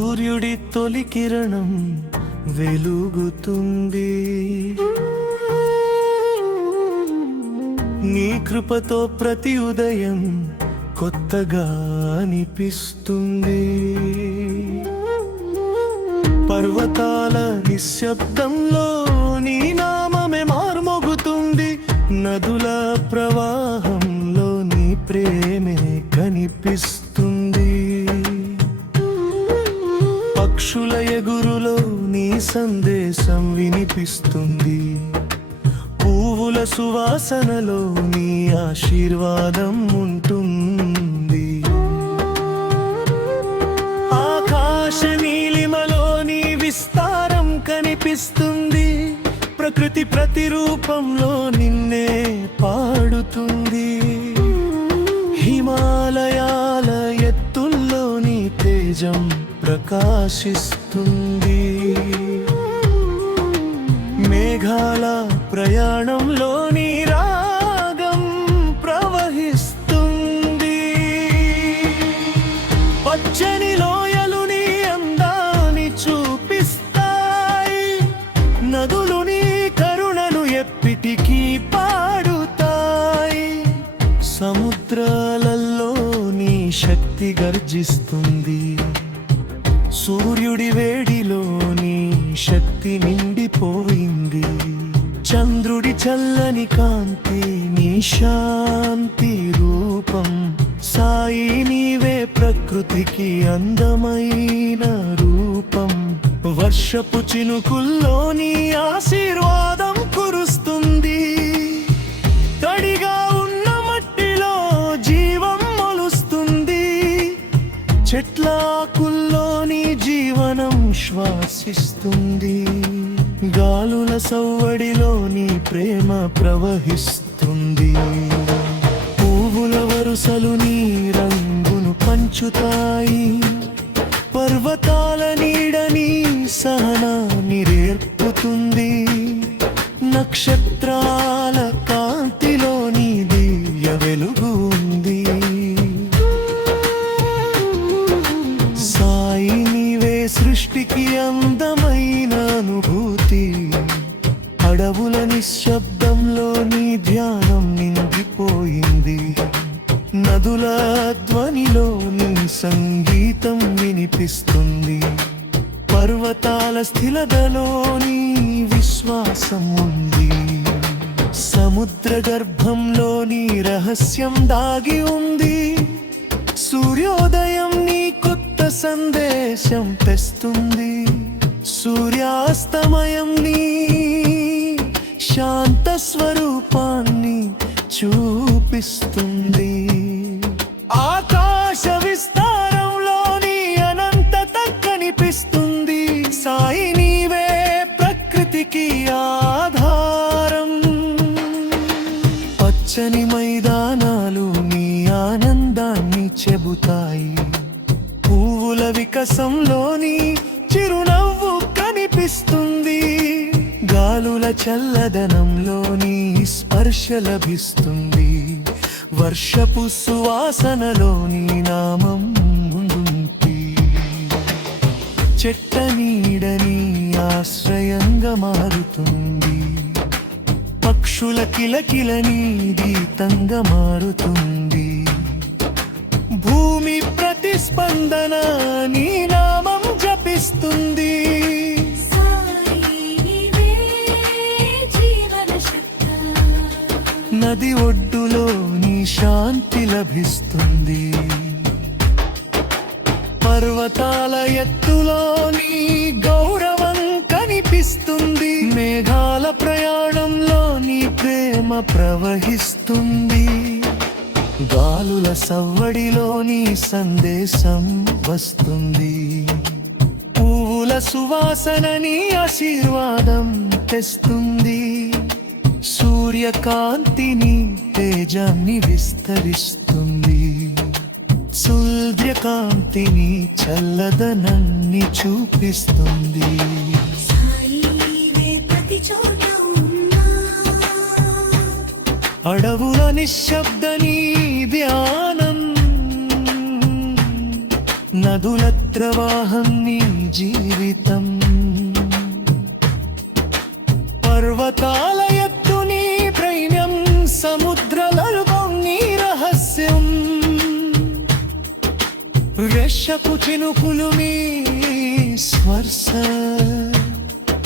సూర్యుడి తొలి కిరణం వెలుగుతుంది, నీ కృపతో ప్రతి ఉదయం కొత్తగా అనిపిస్తుంది. పర్వతాల నిశ్శబ్దంలో నీ నామమే మార్మోగుతుంది, నదుల ప్రవాహంలో నీ ప్రేమే కనిపిస్తుంది. పక్షుల ఎగురులో నీ సందేశం వినిపిస్తుంది, పువ్వుల సువాసనలో నీ ఆశీర్వాదం ఉంటుంది. ఆకాశ నీలిమలో నీ విస్తారం కనిపిస్తుంది, ప్రకృతి ప్రతిరూపంలో నిన్నే పాడుతుంది. హిమాలయాల ఎత్తుల్లో నీ తేజం ప్రకాశిస్తుంది, మేఘాల ప్రయాణంలో నీ రాగం ప్రవహిస్తుంది. పచ్చని లోయలు నీ అందాన్ని చూపిస్తాయి, నదులు నీ కరుణను ఎప్పటికీ పాడుతాయి. సముద్రాలలో నీ శక్తి గర్జిస్తుంది, సూర్యుడి వేడిలో నీ శక్తి నిండిపోయింది. చంద్రుడి చల్లని కాంతి నీ శాంతి రూపం, సాయి నీవే ప్రకృతికి అందమైన రూపం. వర్షపు చినుకుల్లో నీ ఆశీర్వాదం కురుస్తుంది, తడిగా ఉన్న మట్టిలో జీవం మొలుస్తుంది. చెట్లాకుల్లో నీ జీవనం శ్వాసిస్తుంది, గాలుల సవ్వడిలో నీ ప్రేమ ప్రవహిస్తుంది. పువ్వుల వరుసలు నీ రంగును పంచుతాయి, పర్వతాల నీడ నీ సహనాన్ని రేర్పుతుంది. నక్షత్రాల కాంతిలో నీ దివ్య వెలుగు ఉంది. సాయి నీవే సృష్టికి అందమైన అనుభూతి, అడవుల నిశ్శబ్దంలో నీ ధ్యానం నిండిపోయింది. నదుల ధ్వనిలో నీ సంగీతం వినిపిస్తుంది, పర్వతాల స్థిరతలో నీ విశ్వాసం ఉంది. సముద్ర గర్భంలో నీ రహస్యం దాగి ఉంది, సూర్యోదయం నీ కొత్త సందేశం తెస్తుంది. సూర్యాస్తమయం నీ శాంత స్వరూపాన్ని చూపిస్తుంది. ఆకాశ విస్తారంలో నీ అనంతత కనిపిస్తుంది, సాయి నీవే ప్రకృతికి ఆధారం. పచ్చని మైదానాలు నీ ఆనందాన్ని చెబుతాయి, పువ్వుల వికసంలోని చిరునవ్వు కనిపిస్తుంది. గాలుల చల్లదనంలో నీ స్పర్శ లభిస్తుంది, వర్షపు సువాసనలో నీ నామం ఉంది. చెట్ట నీడని ఆశ్రయంగా మారుతుంది, పక్షుల కిలకిల నీ గీతంగా మారుతుంది. భూమి ప్రతిస్పందన నీ నామం జపిస్తుంది, నది ఒడ్డులో నీ శాంతి లభిస్తుంది. పర్వతాల ఎత్తులో నీ గౌరవం కనిపిస్తుంది, మేఘాల ప్రయాణంలో నీ ప్రేమ ప్రవహిస్తుంది. గాలుల సవ్వడిలో నీ సందేశం వస్తుంది, పువ్వుల సువాసన నీ ఆశీర్వాదం తెస్తుంది. సూర్యకాంతిని తేజాన్ని విస్తరిస్తుంది, సూర్యకాంతిని చల్లదనాన్ని చూపిస్తుంది. అడవుల నిశ్శబ్ద నీ ధ్యానం, నదుల ప్రవాహం నీ జీవితం, పర్వతాల ఎత్తు నీ ప్రేమ్యం, సముద్రాలలో నీ రహస్యం, వర్షపు చినుకులు నీ స్పర్శ,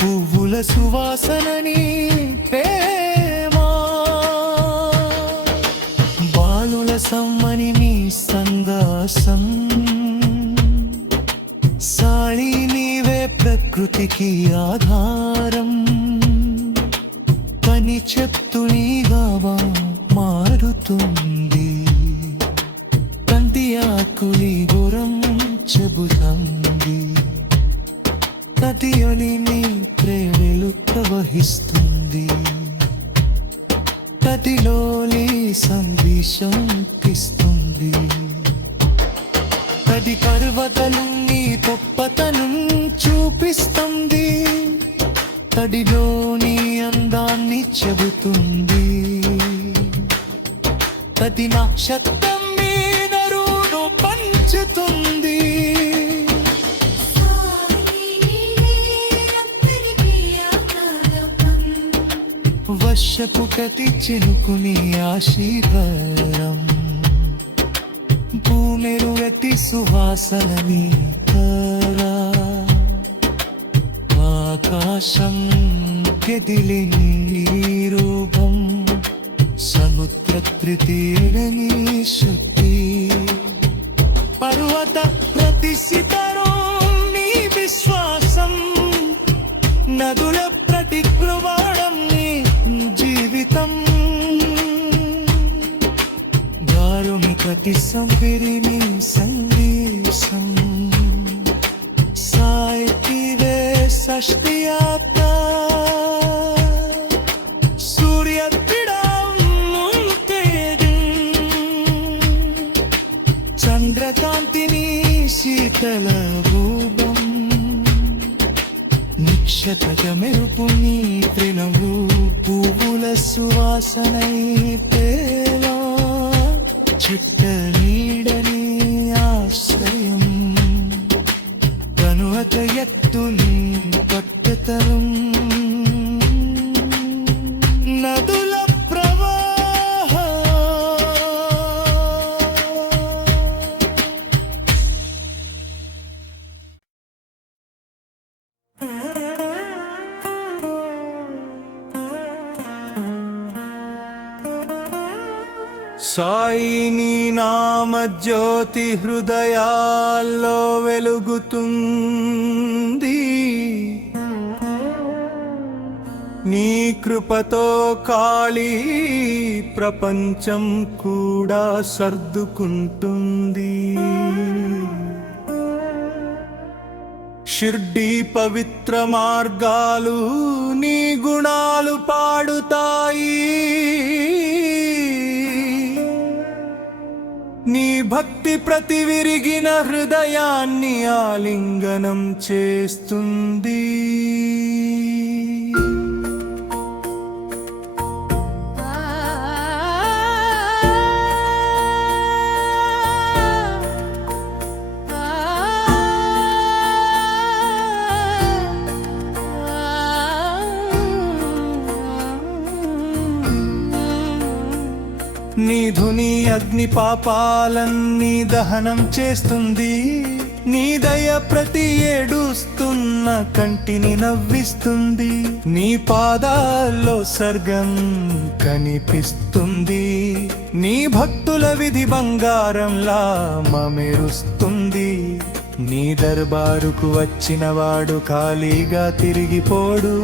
పువ్వుల సువాసన నీ ప్రేమ, బాలుల సమ్మని నీ సందాసం, సాళి నీవే ప్రకృతికి ఆధారం, పని చెప్తూ నీగావా మారుతుంది, కంటి ఆకులి గురం చెబుతుంది, నదియొలి నీ ప్రేమలు ప్రవహిస్తుంది, నదిలోని సందేశం ఇస్తుంది, నది పర్వతాలు నీ గొప్పతనం చూపిస్తుంది, నదిలోని అందాన్ని చెబుతుంది, నది నక్షత్రం మీద రూను పంచుతుంది, వర్షపు ప్రతి చినుకుని ఆశీర్వాదం, భూమెరుగతి సువాసనని కరా, ఆకాశం కెదిలి నీ రూపం, సముద్ర త్రితీరని శక్తి, పర్వత ప్రతి శిఖరం నీ విశ్వాసం, నదుల ప్రతి ప్రవాహం నీ జీవితం, దారుని ప్రతి సంపిరిని సందేశం, సాయితివే షష్ఠియాత, సూర్య చంద్రకాంతిని శీతల రూపం, నిక్షతక మెరుపు నీ త్రినవు, పువ్వుల సువాసనై తేలో, చిట్ట నీడని ఆశ్రయం, కనువత ఎత్తు నీ పట్టతరం, నదుల సాయి నీ నామ జ్యోతి హృదయాల్లో వెలుగుతుంది, నీ కృపతో ఖాళీ ప్రపంచం కూడా సర్దుకుంటుంది, షిర్డీ పవిత్ర మార్గాలు నీ గుణాలు పాడుతాయి, నీ భక్తి ప్రతి విరిగిన హృదయాన్ని ఆలింగనం చేస్తుంది, నీ ధుని అగ్ని పాపాలన్నీ దహనం చేస్తుంది, నీ దయ ప్రతి ఏడుస్తున్న కంటిని నవ్విస్తుంది, నీ పాదాల్లో స్వర్గం కనిపిస్తుంది, నీ భక్తుల విధి బంగారంలా మెరుస్తుంది, నీ దర్బారుకు వచ్చిన వాడు ఖాళీగా తిరిగిపోడు,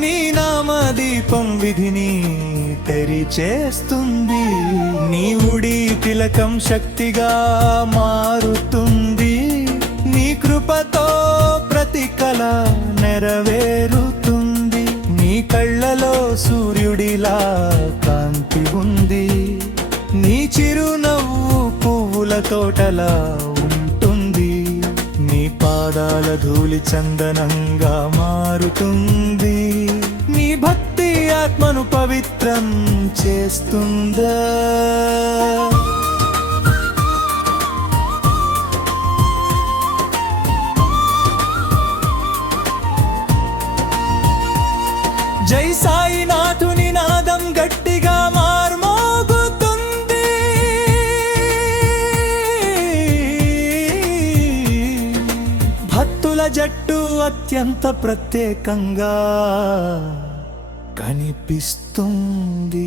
నీ నామదీపం విధిని తెరిచేస్తుంది, నీ ఉడి తిలకం శక్తిగా మారుతుంది, నీ కృపతో ప్రతి కల నెరవేరుతుంది, నీ కళ్ళలో సూర్యుడిలా కాంతి ఉంది, నీ చిరునవ్వు పువ్వుల తోటలా ఉంటుంది, నీ పాదాల ధూళి చందనంగా మారుతుంది, నీ భక్తి ఆత్మను పవిత్రం చేస్తుందా. జై సాయినాథుని నాదం గట్టిగా మార్మోగుతుంది. భక్తుల జట్టు అత్యంత ప్రత్యేకంగా కనిపిస్తుంది.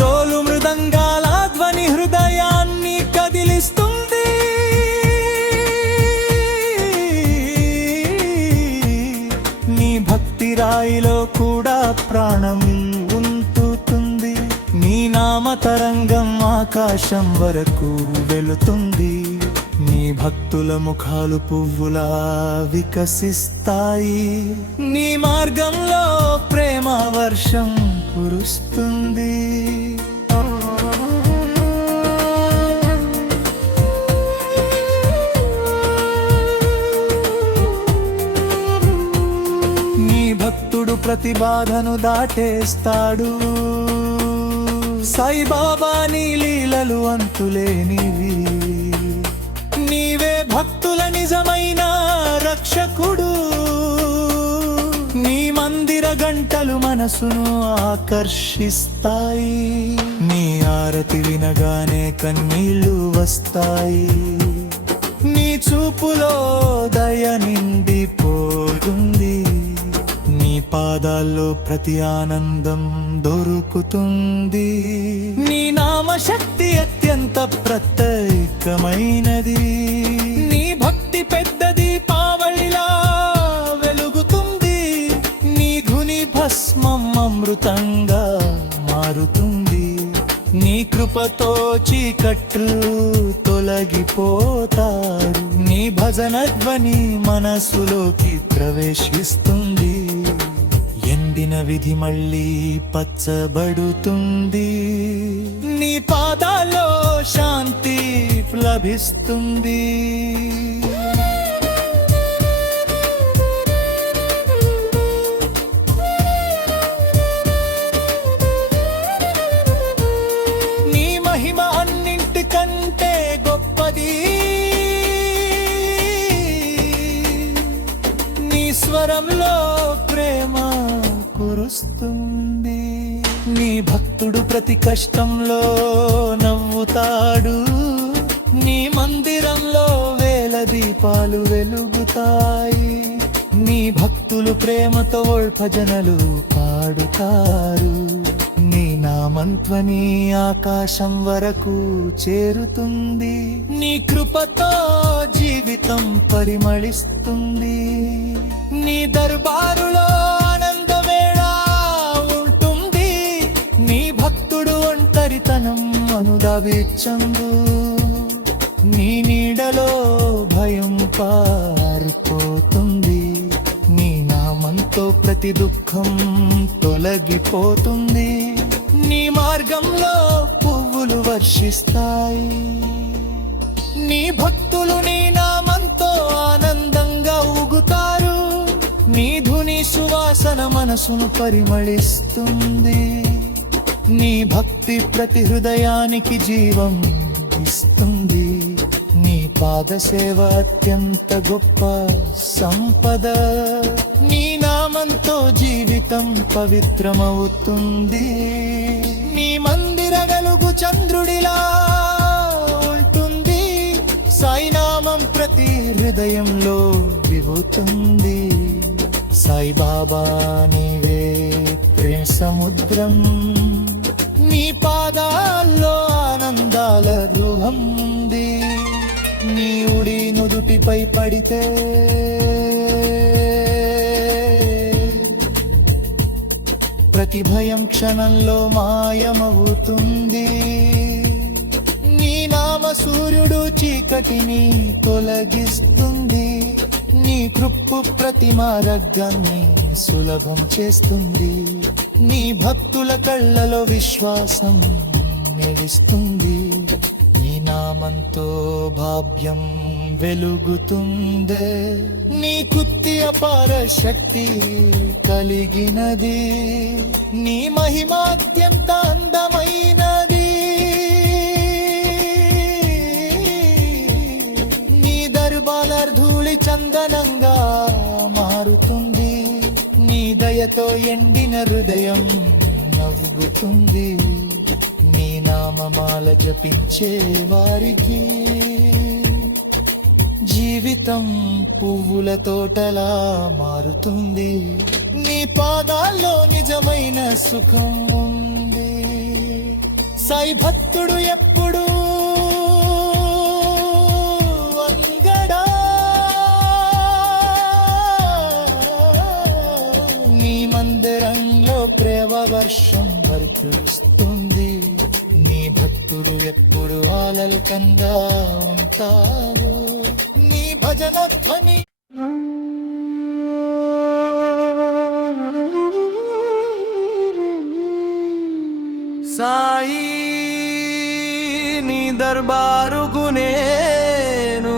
డోలు మృదంగాల ధ్వని హృదయాన్ని కదిలిస్తుంది. నీ భక్తి రాయిలో కూడా ప్రాణం ఉంటుతుంది. నీ నామ తరంగం ఆకాశం వరకు వెళుతుంది. నీ భక్తుల ముఖాలు పువ్వులా వికసిస్తాయి. నీ మార్గంలో ప్రేమ వర్షం కురుస్తుంది. నీ భక్తుడు ప్రతి బాధను దాటేస్తాడు. సాయిబాబా నీ లీలలు అంతులేనివి. నీవే భక్తుల నిజమైన రక్షకుడు. నీ మందిర గంటలు మనసును ఆకర్షిస్తాయి. నీ ఆరతి వినగానే కన్నీళ్లు వస్తాయి. నీ చూపులో దయ నిండిపోతుంది. నీ పాదాల్లో ప్రతి ఆనందం దొరుకుతుంది. నీ నామశక్తి అత్యంత ప్రత్యేకమైనది. నీ భక్తి పెద్దది పావళిలా వెలుగుతుంది. నీ ధుని భస్మం అమృతంగా మారుతుంది. నీ కృపతో చీకట్లు తొలగిపోతారు. నీ భజన ధ్వని మనసులోకి ప్రవేశిస్తుంది. ఎండిన విధి మళ్ళీ పచ్చబడుతుంది. నీ పాదాల్లో శాంతి లభిస్తుంది. నీ మహిమ అన్నింటికంటే గొప్పది. నీ స్వరంలో ప్రేమ కురుస్తుంది. నీ భక్తుడు ప్రతి కష్టంలో నవ్వుతాడు. నీ మందిరంలో వేల దీపాలు వెలుగుతాయి. నీ భక్తులు ప్రేమతో భజనలు పాడుతారు. నీ నామంత్వని ఆకాశం వరకు చేరుతుంది. నీ కృపతో జీవితం పరిమళిస్తుంది. నీ దర్బారులో ఉంటుంది. నీ భక్తుడు ఒంటరితనం అనుభవించండు. నీ నీడలో భయం పారిపోతుంది. నీ నామంతో ప్రతి దుఃఖం తొలగిపోతుంది. నీ మార్గంలో పువ్వులు వర్షిస్తాయి. నీ భక్తులు నీ నామంతో ఆనందంగా ఊగుతారు. నీ ధుని సువాసన మనసును పరిమళిస్తుంది. నీ భక్తి ప్రతి హృదయానికి జీవం ఇస్తుంది. నీ పాద సేవ అత్యంత గొప్ప సంపద. నీ నామంతో జీవితం పవిత్రమవుతుంది. నీ మందిర వెలుగు చంద్రుడిలా ఉంటుంది. సాయినామం ప్రతి హృదయంలో విభూతుంది. సాయిబాబా నీవే ప్రేమ సముద్రం. నీ పాదాల్లో ఆనందాల గృహం ఉంది. నీ ఉడి నుదుటిపై పడితే ప్రతి భయం క్షణంలో మాయమవుతుంది. నీ నామ సూర్యుడు చీకటిని తొలగిస్తుంది. నీ కృప్పు ప్రతి మార్గాన్ని సులభం చేస్తుంది. నీ భక్తుల కళ్ళలో విశ్వాసం నిలుస్తుంది. నీ నామంతో భాగ్యం వెలుగుతుందే. నీ కుత్తి అపార శక్తి కలిగినది. నీ మహిమ అత్యంత అందమైనది. నీ దర్బార్ ధూళి చందనంగా మారుతుంది. నీ దయతో ఎండిన హృదయం నవ్వుతుంది నీ నామమాల జపించే వారికి. జీవితం పువ్వుల తోటలా మారుతుంది నీ పాదాల్లో నిజమైన సుఖం ఉంది. సాయి భక్తుడు ఎప్పుడు అంగడా నీ మందిరంలో ప్రేమ వర్షం వర్షిస్తుంది. నీ భక్తుడు ఎప్పుడు ఆలల్కంగా ఉంటాడు నీ భజన ధ్వని. సాయి నీ దర్బారుకు నేను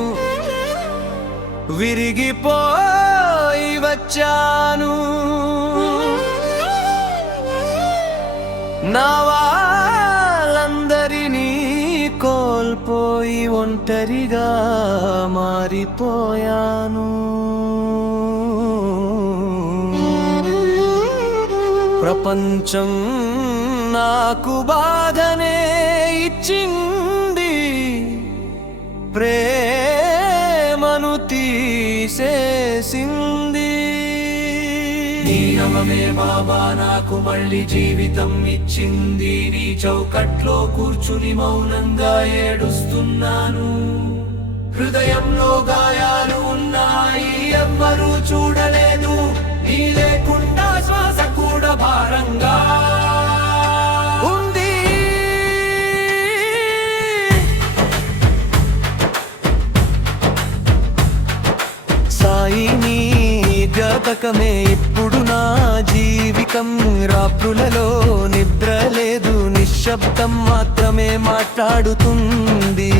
విరిగిపోయి వచ్చాను. నా వాళ్ళందరినీ కోల్పోయి ఒంటరిగా మారిపోయాను. ప్రపంచం నాకు బాధనే ఇచ్చింది, ప్రేమను తీసేసింది. నీ నమమే బాబా నాకు మళ్ళీ జీవితం ఇచ్చింది. నీ చౌకట్లో కూర్చుని మౌనంగా ఏడుస్తున్నాను. హృదయంలో గాయాలు ఉన్నాయి, ఎవ్వరూ చూడలేదు. నీ లేకుండా శ్వాస కూడా భారంగా ఉంది. సాయి నీ జ్ఞాపకమే ఇప్పుడు నా జీవితం. రాత్రులలో నిద్ర లేదు, నిశ్శబ్దం మాత్రమే మాట్లాడుతుంది.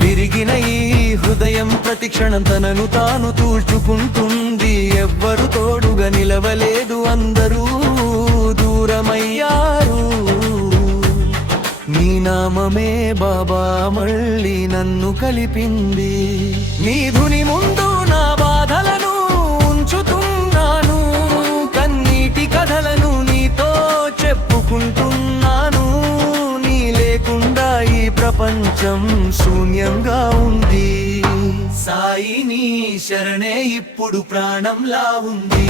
విరిగిన ఈ హృదయం ప్రతిక్షణం తనను తాను తూల్చుకుంటుంది. ఎవ్వరు తోడుగా నిలవలేదు, అందరూ దూరమయ్యారు. నీ నామమే బాబా మళ్ళీ నన్ను కలిపింది. నీ ధుని ముందు నా బాధలను ఉంచుతున్నాను, కన్నీటి కథలను నీతో చెప్పుకుంటున్నాను. నీ లేకుండా ఈ ప్రపంచం శూన్యంగా ఉంది. సాయి నీ శరణే ఇప్పుడు ప్రాణంలా ఉంది.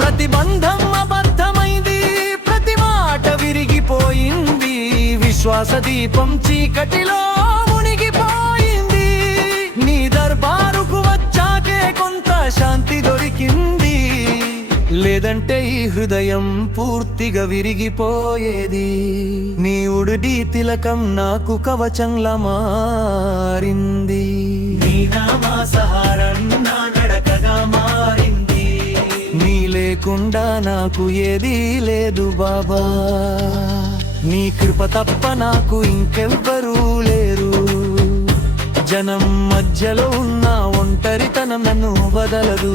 ప్రతి బంధం అబద్ధమైంది, ప్రతి మాట విరిగిపోయింది. విశ్వాస దీపం చీకటిలో మునిగిపోయింది. నీ దర్బారుకు వచ్చాకే కొంత శాంతి దొరికింది, లేదంటే ఈ హృదయం పూర్తిగా విరిగిపోయేది. నీ ఉడిడి తిలకం నాకు కవచంలా మారింది. నీ నామా సహారం నా నడకగా మారింది. నీ లేకుండా నాకు ఏదీ లేదు బాబా. నీ కృప తప్ప నాకు ఇంకెవ్వరూ లేరు. జనం మధ్యలో ఉన్న ఒంటరితనం నన్ను వదలదు.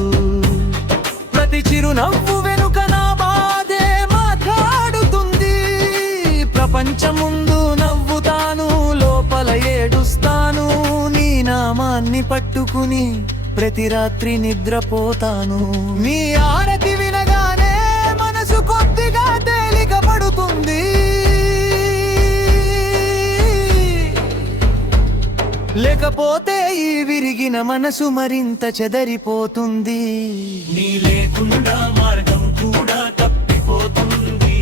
ప్రతి చిరునవ్వు వెనుక నా బాధే మాట్లాడుతుంది. ప్రపంచం ముందు నవ్వుతాను, లోపల ఏడుస్తాను. నీ నామాన్ని పట్టుకుని ప్రతి రాత్రి నిద్రపోతాను. నీ ఆరతి వినగానే మనసు కొద్దిగా తేలిక పడుతుంది. లేకపోతే ఈ విరిగిన మనసు మరింత చెదరిపోతుంది. నీ లేకుండా మార్గం కూడా తప్పిపోతుంది.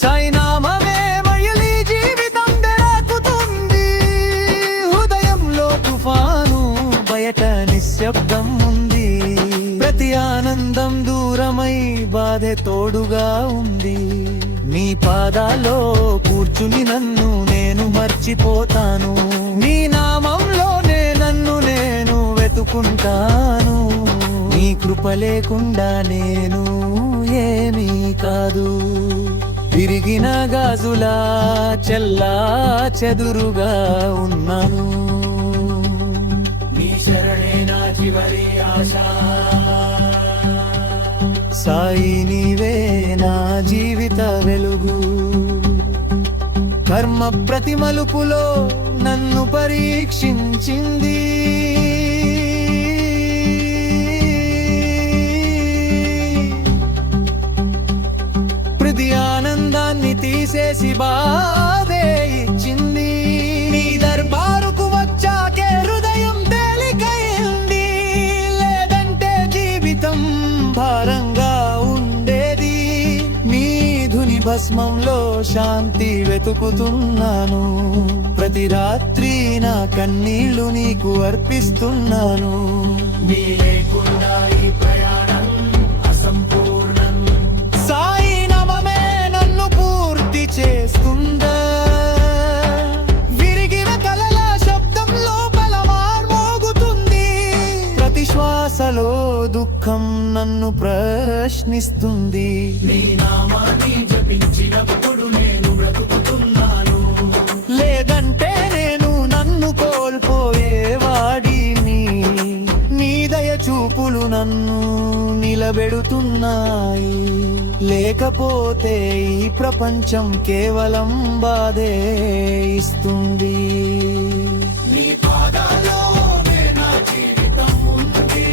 సాయి నామమే మళ్ళీ జీవితం దొరుకుతుంది. హృదయంలో తుఫాను, బయట నిశ్శబ్దం ఉంది. ప్రతి ఆనందం దూరమై బాధే తోడుగా ఉంది. నీ పాదాల్లో కూర్చుని నన్ను నేను మర్చిపోతాను. నీ నామంలోనే నన్ను నేను వెతుకుంటాను. నీ కృప లేకుండా నేను ఏమీ కాదు. విరిగిన గాజులా చెల్లా చెదురుగా ఉన్నాను. నీ శరణే నా చివరి ఆశ. సాయి నీవే నా జీవిత వెలుగు. కర్మ ప్రతి మలుపులో నన్ను పరీక్షించింది. చేసి బాధే ఇచ్చింది. నీ దర్బారుకు వచ్చాకే హృదయం తేలికైంది, లేదంటే జీవితం భారంగా ఉండేది. నీ ధుని భస్మంలో శాంతి వెతుకుతున్నాను, ప్రతి రాత్రి నా కన్నీళ్లు నీకు అర్పిస్తున్నాను. నీ లేకుండా ఈ ప్రయాణం అసంపూర్ణం. సాయి నామమే నన్ను పూర్తి చేస్తుందా, విరిగిన కలల శబ్దం లోపల మార్మోగుతుంది. ప్రతి శ్వాసలో దుఃఖం నన్ను ప్రశ్నిస్తుంది. నీ నామాన్ని జపించినప్పుడు నేను బ్రతుకుతున్నాను, లేదంటే నేను నన్ను కోల్పోయేవాడిని. నీ దయ చూపులు నన్ను నిలబెడుతున్నాయి, లేకపోతే ఈ ప్రపంచం కేవలం బాధే ఇస్తుంది. నీ పాదాల్లోనే నా జీవితం ఉంది,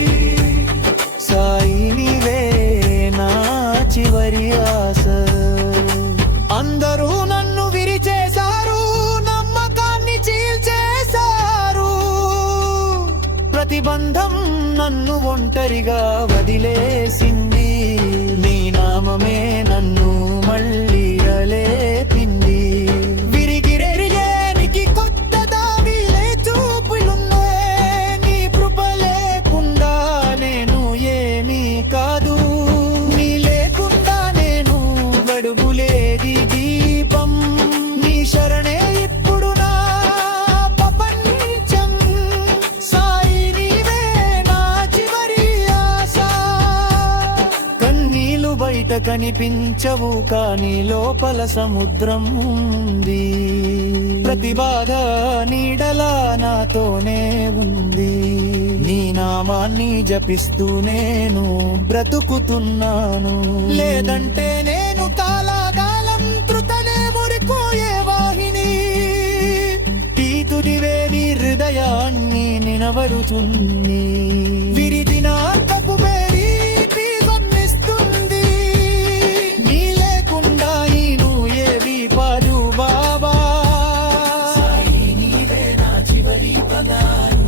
సాయి నీవే నా చివరి ఆశ. అందరూ నన్ను విరిచేశారు, నమ్మకాన్ని చీల్చేశారు. ప్రతిబంధం నన్ను ఒంటరిగా వదిలేసింది. నీ నామమే నన్ను మళ్ళీ అలేపింది. విరిగిరెరిగేనికి కొత్త దావిలే చూపులున్నే, నీ కృప లేకుండా నేను ఏమీ కాదు. నీ లేకుండా నేను గడుగులేది దీపం. నీ శరణే ఇప్పుడు నా ప్రపంచం. సాయి నీవే నా చివరి ఆశ. కన్నీళ్లు బయట కనిపించవు, కానీ లోపల సముద్రం ఉంది. ప్రతి బాధ నీడలా నాతోనే ఉంది. నీ నామాన్ని జపిస్తూ నేను బ్రతుకుతున్నాను, లేదంటే నేను కాలాకాలం తృతనే మురిపోయే వాహిని. తీతుడివేని హృదయాన్ని నినవరుతుంది, విరిదిన అర్థపు మేరీ వర్ణిస్తుంది. నీ లేకుండా ఈను ఏవి పాడు బాబా. నీవే నా చివరి పగాను,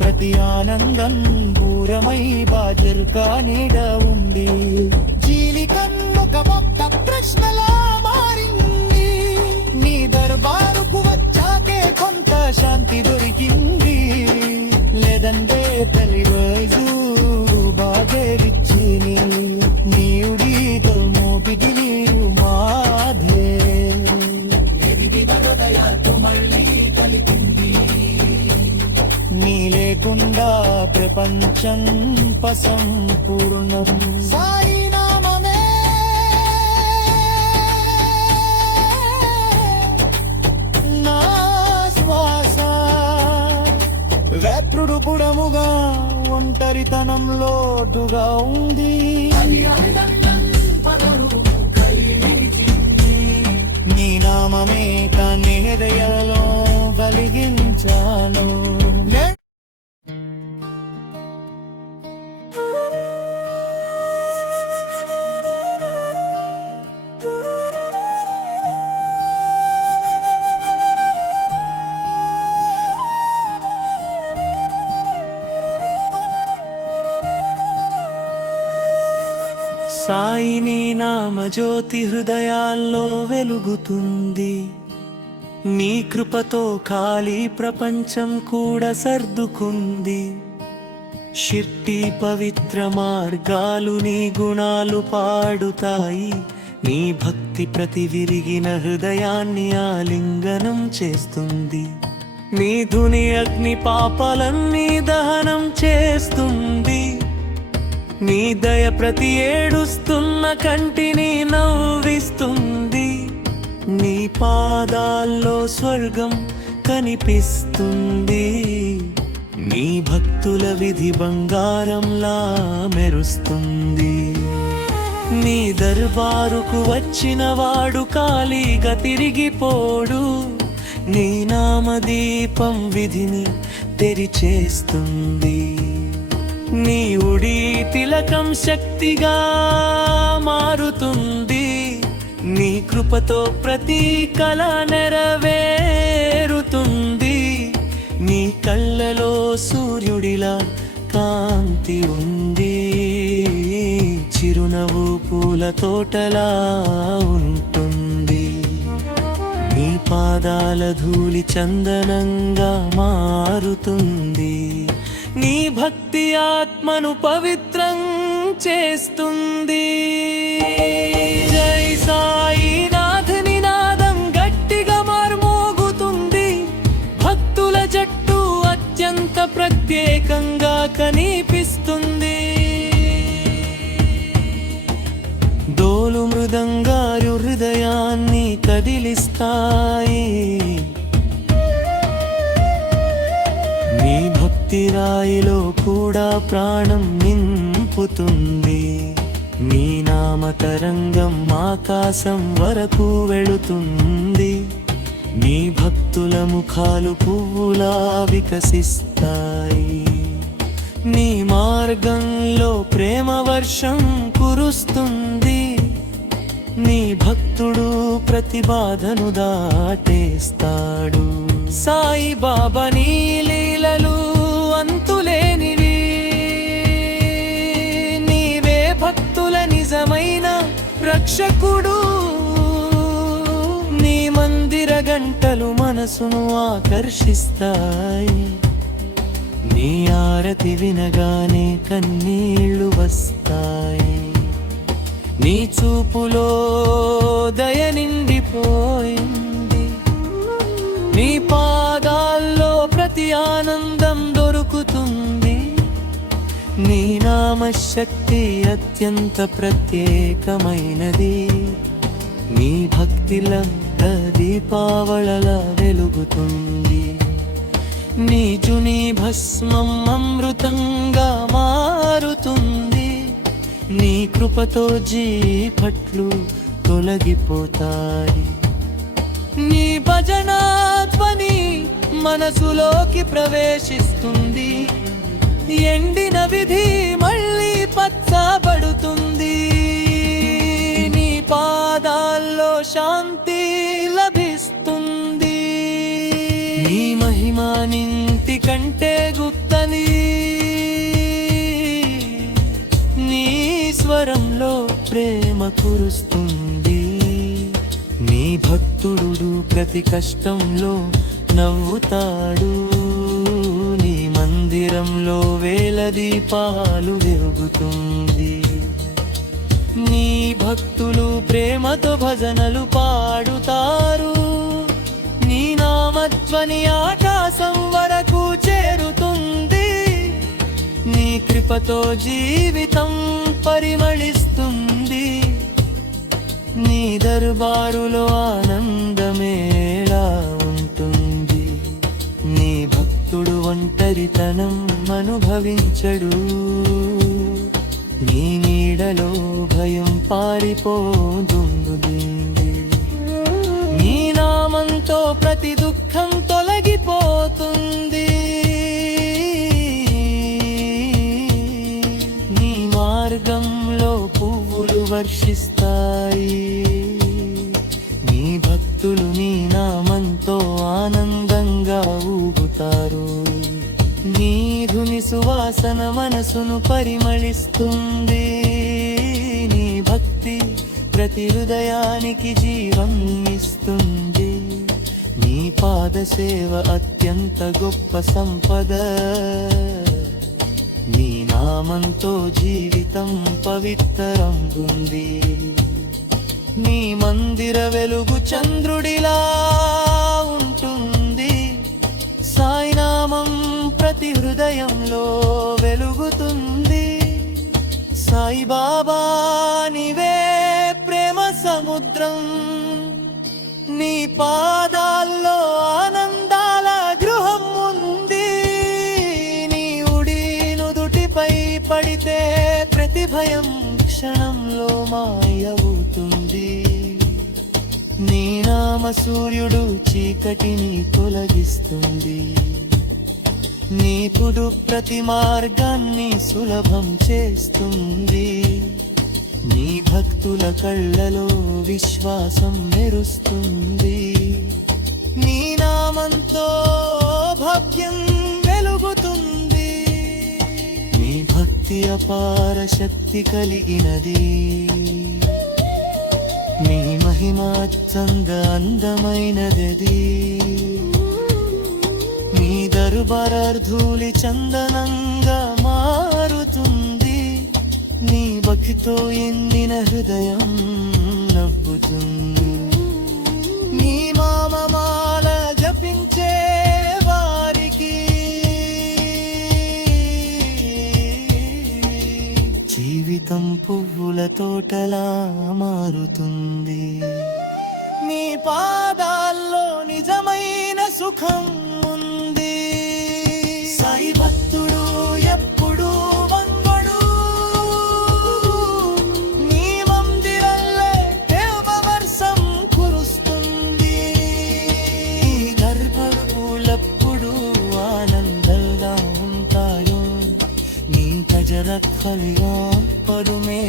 ప్రతి ఆనందం పూరమై బాజర్కా నీడ ఉంది. జీలి కన్నుక ఒక్క ప్రశ్నలా మారింది. నీ దర్బారుకు వచ్చాకే కొంత శాంతి దొరికింది, లేదంటే తెలివైజు బాధేరిచ్చిని. నీ ఉడితో మోపిటి నీరు మాధే హృదయాలతో మళ్ళీ కలిపింది. నీ లేకుండా ప్రపంచం అసంపూర్ణం. సాయి నామమే నా శ్వాస. వ్యాప్రుడు పుడముగా ఒంటరితనం లోటుగా ఉంది. నీ నామమే కానీ హృదయాలలో కలిగించాను. సాయి నీ నామ జ్యోతి హృదయాల్లో వెలుగుతుంది. నీ కృపతో ఖాళీ ప్రపంచం కూడా సర్దుకుంది. షిర్టీ పవిత్ర మార్గాలు నీ గుణాలు పాడుతాయి. నీ భక్తి ప్రతి విరిగిన హృదయాన్ని ఆలింగనం చేస్తుంది. నీ ధుని అగ్ని పాపాలన్నీ దహనం చేస్తుంది. నీ దయ ప్రతి ఏడుస్తున్న కంటిని నవ్విస్తుంది. నీ పాదాల్లో స్వర్గం కనిపిస్తుంది. నీ భక్తుల విధి బంగారంలా మెరుస్తుంది. నీ దర్బారుకు వచ్చిన వాడు ఖాళీగా తిరిగిపోడు. నీ నామదీపం విధిని తెరిచేస్తుంది. నీ ఉడి తిలకం శక్తిగా మారుతుంది. నీ కృపతో ప్రతి కల నెరవేరుతుంది. నీ కళ్ళలో సూర్యుడిలా కాంతి ఉంది. చిరునవ్వు పూల తోటలా ఉంటుంది. నీ పాదాల ధూళి చందనంగా మారుతుంది. నీ భక్తి ఆత్మను పవిత్రం చేస్తుంది. జై సాయినాథ్ నినాదం గట్టిగా మార్మోగుతుంది. భక్తుల జట్టు అత్యంత ప్రత్యేకంగా కనిపిస్తుంది. డోలు మృదంగాలు హృదయాన్ని కదిలిస్తాయి. నీ భక్తి రాయిలో కూడా ప్రాణం నింపుతుంది. నీ నామ తరంగం ఆకాశం వరకు వెళుతుంది. నీ భక్తుల ముఖాలు పువ్వులా వికసిస్తాయి. నీ మార్గంలో ప్రేమ వర్షం కురుస్తుంది. నీ భక్తుడు ప్రతి బాధను దాటేస్తాడు. సాయి బాబా నీ లీలలు అంతులేనివి. నీవే భక్తుల నిజమైన రక్షకుడు. నీ మందిర గంటలు మనసును ఆకర్షిస్తాయి. నీ ఆరతి వినగానే కన్నీళ్లు వస్తాయి. నీ చూపులో దయ నిండిపోయింది. నీ పాదాల్లో ప్రతి ఆనందం దొరుకుతుంది. నీ నామశక్తి అత్యంత ప్రత్యేకమైనది. నీ భక్తిలో దీపావళలా వెలుగుతుంది. నీ జుని భస్మం అమృతంగా మారుతుంది. నీ కృపతో జీపట్లు తొలగిపోతాయి. నీ భజనా ధ్వని మనసులోకి ప్రవేశిస్తుంది. ఎండిన విధి మళ్ళీ పచ్చబడుతుంది. నీ పాదాల్లో శాంతి లభిస్తుంది. నీ మహిమ నింటి కంటే గుప్తని. నీ స్వరంలో ప్రేమ కురుస్తుంది. నీ భక్తుడు ప్రతి కష్టంలో నవ్వుతాడు. నీ మందిరంలో వేల దీపాలు వెలుగుతుంది. నీ భక్తులు ప్రేమతో భజనలు పాడుతారు. నీ నామధ్వని ఆకాశం వరకు చేరుతుంది. నీ కృపతో జీవితం పరిమళిస్తుంది. నీ దర్బారులో ఆనందమేలా ఉంటుంది. నీ భక్తుడు ఒంటరితనం అనుభవించడు. నీ నీడలో భయం పారిపోతుంది. నీ నామంతో ప్రతి దుఃఖం తొలగిపోతుంది. నీ మార్గంలో పువ్వులు వర్షిస్తాయి. నీ భక్తులు నీ నామంతో ఆనందంగా ఊగుతారు. నీ ధుని సువాసన మనసును పరిమళిస్తుంది. నీ భక్తి ప్రతి హృదయానికి జీవం ఇస్తుంది. నీ పాద సేవ అత్యంత గొప్ప సంపద. నీ నామంతో జీవితం పవిత్రం ఉంది. నీ మందిర వెలుగు చంద్రుడిలా ఉంటుంది. సాయి నామం ప్రతి హృదయంలో వెలుగుతుంది. సాయి బాబా నీవే ప్రేమ సముద్రం. నీ పాదాల్లో ఆనందాల గృహం ఉంది. నీ ఉడి నుదుటిపై పడితే ప్రతి భయం క్షణంలో మాయవుతుంది. నీ నామ సూర్యుడు చీకటిని తొలగిస్తుంది. నీ పుడు ప్రతి మార్గాన్ని సులభం చేస్తుంది. నీ భక్తుల కళ్ళలో విశ్వాసం మెరుస్తుంది. నీ నామంతో భవ్యం వెలుగుతుంది. నీ భక్తి అపార శక్తి కలిగినది. నీ మహిమ అత్యంత అందమైనది. నీ దర్బారధూళి చందనంగా మారుతుంది. నీ భక్తితో ఎండిన హృదయం నవ్వుతుంది. నీ నామమాల జపించే వారికి జీవితం పువ్వుల తోటలా మారుతుంది. నీ పాదాల్లో నిజమైన సుఖం ఉంది. సాయి భక్తుడు ఎప్పుడు వంగడు. నీ మందిరల్లే దేవవర్షం కురుస్తుంది. ఈ గర్భగులప్పుడు ఆనందంగా ఉంటాయో. నీ ప్రజరత్వలిగా పరుమే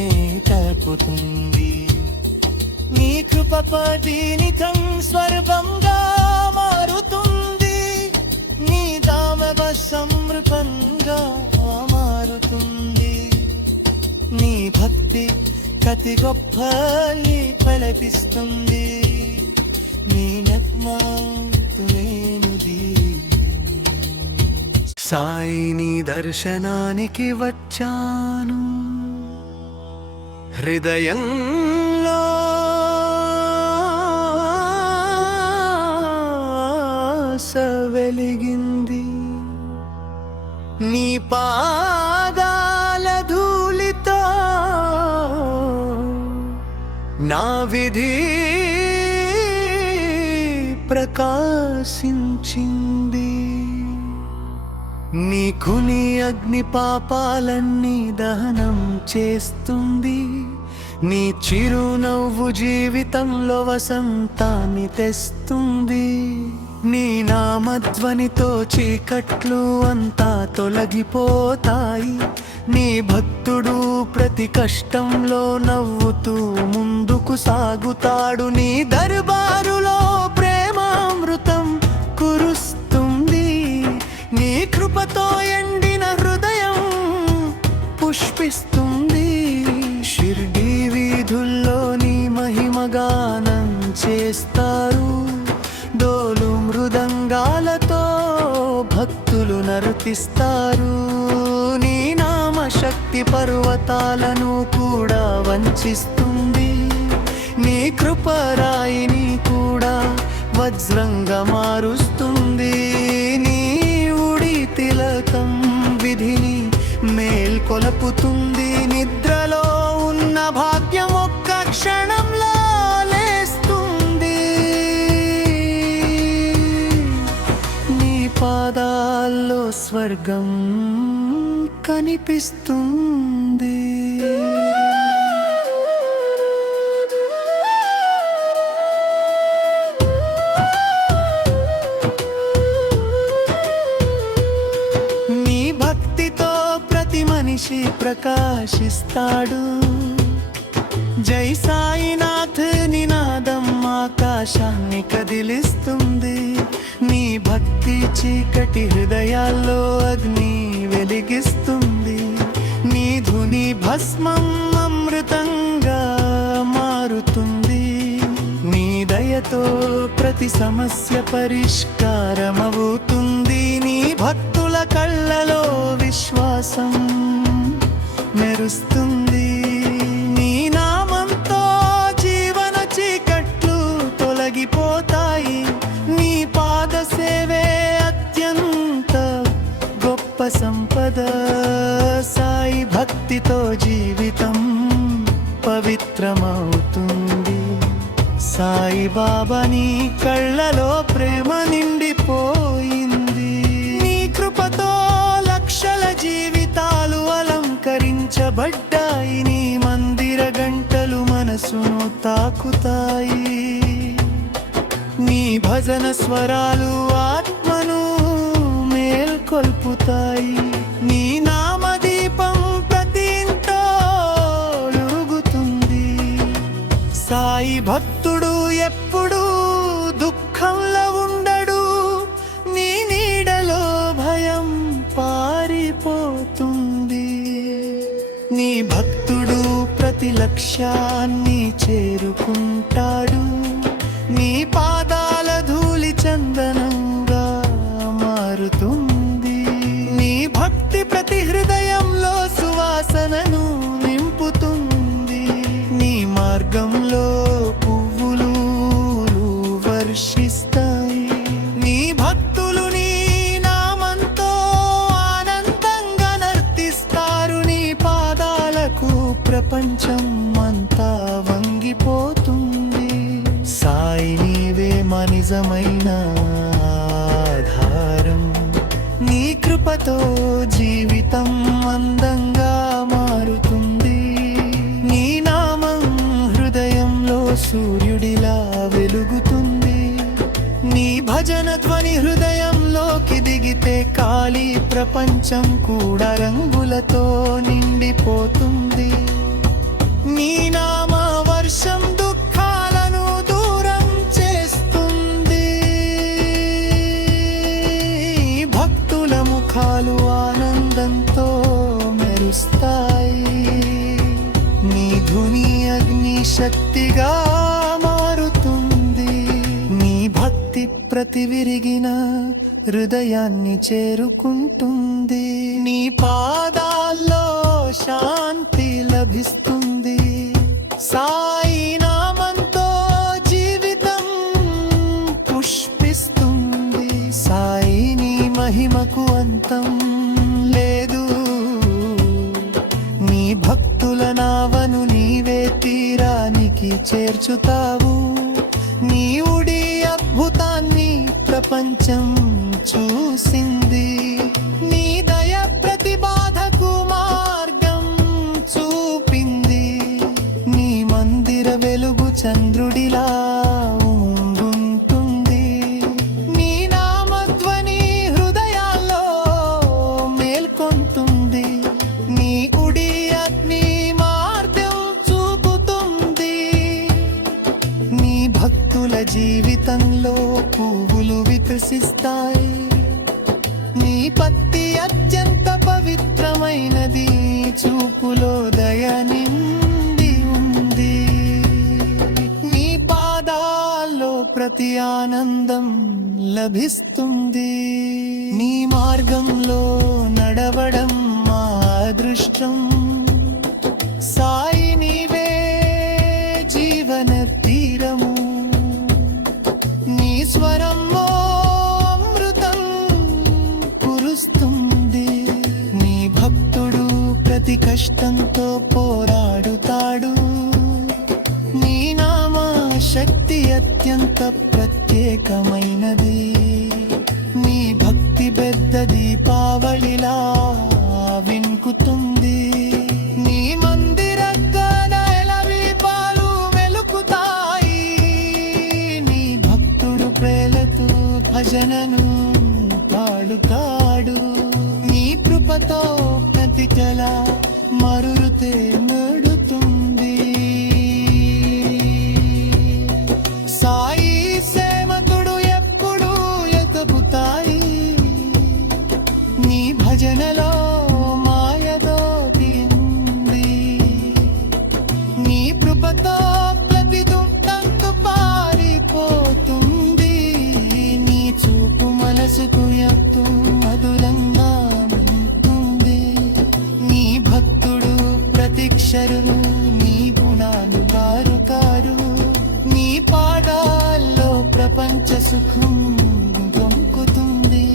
తప్పుతుంది. నీ కృపపదీనితం స్వర్గంగా మారుతుంది. నీ దామవ సమృపంగా మారుతుంది. నీ భక్తి కతి గొప్పని ఫలిస్తుంది. నీ నత్మాతులేనుది. సాయి నీ దర్శనానికి వచ్చాను. హృదయంలో వెలిగింది. నీ పాదాల ధూళితో నా విధి ప్రకాశించింది. నీకు నీ అగ్ని పాపాలన్నీ దహనం చేస్తుంది. నీ చిరునవ్వు జీవితంలో వసంతాన్ని తెస్తుంది. నీ నామధ్వనితో చీకట్లు అంతా తొలగిపోతాయి. నీ భక్తుడు ప్రతి కష్టంలో నవ్వుతూ ముందుకు సాగుతాడు. నీ దర్బారులో ప్రేమామృతం కురుస్తుంది. నీ కృపతో ఎండిన హృదయం పుష్పిస్తుంది. షిర్డీ వీధుల్లో నీ మహిమగానం చేస్తారు. డోలు మృదంగాలతో భక్తులు నర్తిస్తారు. నీ నామ శక్తి పర్వతాలను కూడా వంచిస్తుంది. నీ కృపరాయిని కూడా వజ్రంగా మారుస్తుంది. నీ ఉడి తిలకం విధిని మేల్కొలపుతుంది. నిద్రలో ఉన్న భాగ్యం ఒక్క క్షణంలో లేస్తుంది. నీ పాదాల్లో స్వర్గం కనిపిస్తుంది. నీ భక్తితో ప్రతి మనిషి ప్రకాశిస్తాడు. జై సాయినాథ్ నినాదం ఆకాశాన్ని కదిలిస్తుంది. నీ భక్తి చీకటి హృదయాల్లో అగ్ని వెలిగిస్తుంది. నీ ధుని భస్మం అమృతంగా మారుతుంది. నీ దయతో ప్రతి సమస్య పరిష్కారమవుతుంది. నీ భక్తుల కళ్ళలో విశ్వాసం మెరుస్తుంది. నీ నామంతో జీవన చీకట్లు తొలగిపోతాయి. నీ పాద సేవే అత్యంత గొప్ప సంపద. సాయి భక్తితో జీవితం పవిత్రమవుతుంది. సాయి బాబా నీ కళ్ళలో ప్రేమ నిండిపోయింది. నీ కృపతో లక్షల జీవితాలు అలంకరించబడ్డాయి. నీ మందిర గంటలు మనసును తాకుతాయి. నీ భజన స్వరాలు ఆత్మను మేల్కొల్పుతాయి. నీ నామదీపం ప్రతి ఇంట్లో వెలుగుతుంది. నీ భక్తుడు ప్రతి లక్ష్యాన్ని చేరుకుంటాడు. నీ పాదాల ధూళి చందనంగా మారుతుంది. నీ భక్తి ప్రతి హృదయంలో సువాసనను నింపుతుంది. నీ మార్గంలో పువ్వులు వర్షిస్తాయి. నీ భక్తులు నీ నామంతో ఆనందంగా నర్తిస్తారు. నీ పాదాలకు ప్రపంచం అంతా వంగిపోతుంది. సాయి నీవే మా నిజమైన ఆధారం. నీ కృపతో జీవితం అందంగా మారుతుంది. నీ నామం హృదయంలో సూర్యుడిలా వెలుగుతుంది. నీ భజన ధ్వని హృదయంలోకి దిగితే ఖాళీ ప్రపంచం కూడా రంగులతో నిండిపోతుంది. నీ నామ వర్షం దుఃఖాలను దూరం చేస్తుంది. భక్తుల ముఖాలు ఆనందంతో మెరుస్తాయి. నీ ధుని అగ్ని శక్తిగా మారుతుంది. నీ భక్తి ప్రతి విరిగిన హృదయాన్ని చేరుకుంటుంది. నీ పాదాల్లో శాంతి లభిస్తుంది. సాయి నామంతో జీవితం పుష్పిస్తుంది. సాయి నీ మహిమకు అంతం లేదు. నీ భక్తుల నావను నీవే తీరానికి చేర్చుతావు. నీ ఉడి అద్భుతాన్ని ప్రపంచం చూసింది. నీ దయ ప్రతి బాధకు మార్గం చూపింది. నీ మందిర వెలుగు చంద్రుడిలా ఉంటుంది. నీ నామధ్వని హృదయాల్లో మేల్కొంటుంది. నీ ఉడి అగ్ని మార్గం చూపుతుంది. నీ భక్తుల జీవితంలో పువ్వులు వికసిస్తాయి. నీ పత్తి అత్యంత పవిత్రమైనది. చూపులో దయ నిండి ఉంది. నీ పాదాల్లో ప్రతి ఆనందం లభిస్తుంది. నీ మార్గంలో నడవడం మా అదృష్టం. సాయి నీవే జీవన తీరము. నీ స్వరమో అమృతం కురుస్తుంది. నీ భక్తుడు ప్రతి కష్టంతో పోరాడుతాడు. నీ నామ శక్తి అత్యంత ప్రత్యేకమైనది. నీ భక్తి పెద్ద దీపావళిలా వింకుతుంది. నీ మందిర దీపాలు వెలుగుతాయి. నీ భక్తుడు ప్రేలతో భజనను పాడుతాడు. నీ కృపతో ప్రతి కల మరుతే నడుతుంది. సాయి సేవకుడు ఎప్పుడు ఎదుగుతాయి. నీ భజనలో మాయదోటి ఉంది. నీ కృపతో ప్రతి దుఃఖంతో పారిపోతుంది. నీ చూపు మనసుకు ఎంతో మధురంగా ఉంటుంది. నీ భక్తుడు ప్రతి క్షరులు నీ గుణాలు కారుతారు. నీ పాదాల్లో ప్రపంచ సుఖం దొంకుతుంది.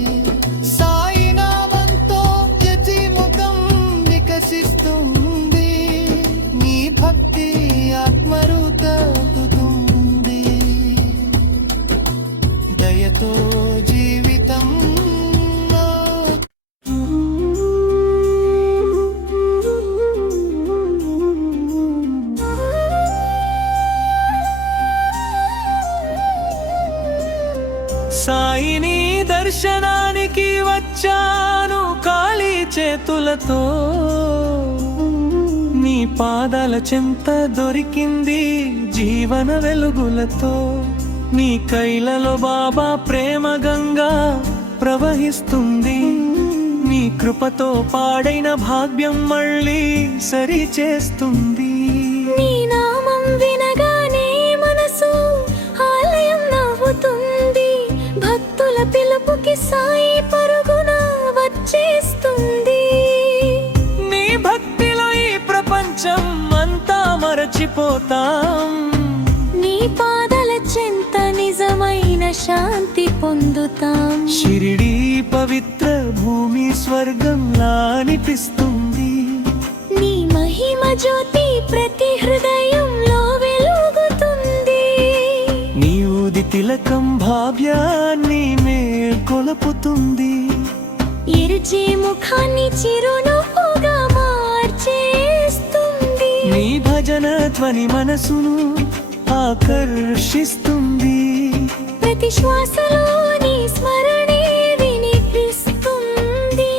సాయి నామంతో యతిముఖం వికసిస్తుంది. నీ భక్తి ఆత్మరుతుంది. దయతో జీవితం సాయిని దర్శనానికి వచ్చాను ఖాళీ చేతులతో. నీ పాదాల చెంత దొరికింది జీవన వెలుగులతో. నీ కైలలో బాబా ప్రేమ గంగా ప్రవహిస్తుంది. నీ కృపతో పాడైన భాగ్యం మళ్ళీ సరి చేస్తుంది. నీ నామం వినగానే మనసు ఆలయం నవ్వుతుంది. భక్తుల పిలుపుకి సాయి పరుగున వచ్చేస్తుంది. నీ భక్తిలో ఈ ప్రపంచం అంతా మరచిపోతాం. నీ పాదల చెంత నిజమైన శాంతి పొందుతాం. షిరిడీ పవిత్ర భూమి స్వర్గంలా అనిపిస్తుంది. నీ మహిమ జ్యోతి ప్రతి హృదయంలో వెలుగుతుంది. నీ ఊది తిలకం భావ్యాన్ని మేల్కొలుపుతుంది. ఎరుచే ముఖాన్ని చిరునవ్వుగా మార్చేస్తుంది. నీ భజన ధ్వని మనసును ఆకర్షిస్తుంది. ప్రతి శ్వాసలో నీ స్మరణే వినిపిస్తుంది.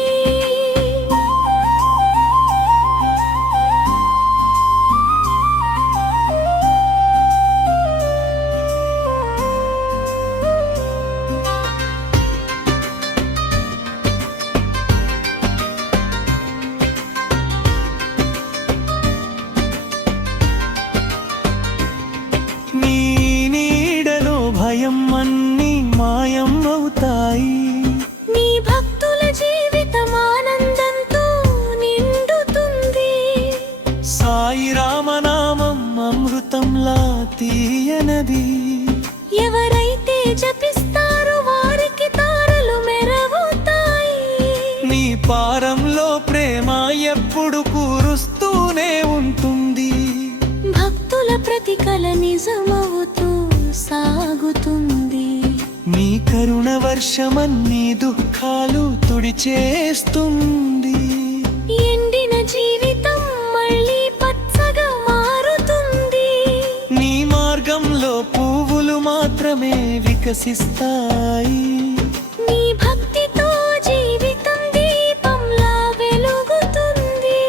నీ నీడలో భయం అన్నీ మాయం అవుతాయి. నీ భక్తుల జీవితం ఆనందంతో నిండుతుంది. సాయి రామనామం అమృతంలా తీయనది. ఎవరైతే జపిస్తారో వారికి తారలు మెరవుతాయి. నీ పారంలో ప్రేమ ఎప్పుడు కురుస్తూనే ఉంటుంది. భక్తుల ప్రతి కల నిజమవుతూ సాగుతుంది. నీ కరుణ వర్షమన్నీ దుఃఖాలు తుడిచేస్తుంది. ఎండిన జీవితం మళ్ళీ పచ్చగా మారుతుంది. నీ మార్గంలో పువ్వులు మాత్రమే వికసిస్తాయి. నీ భక్తితో జీవితం దీపంలా వెలుగుతుంది.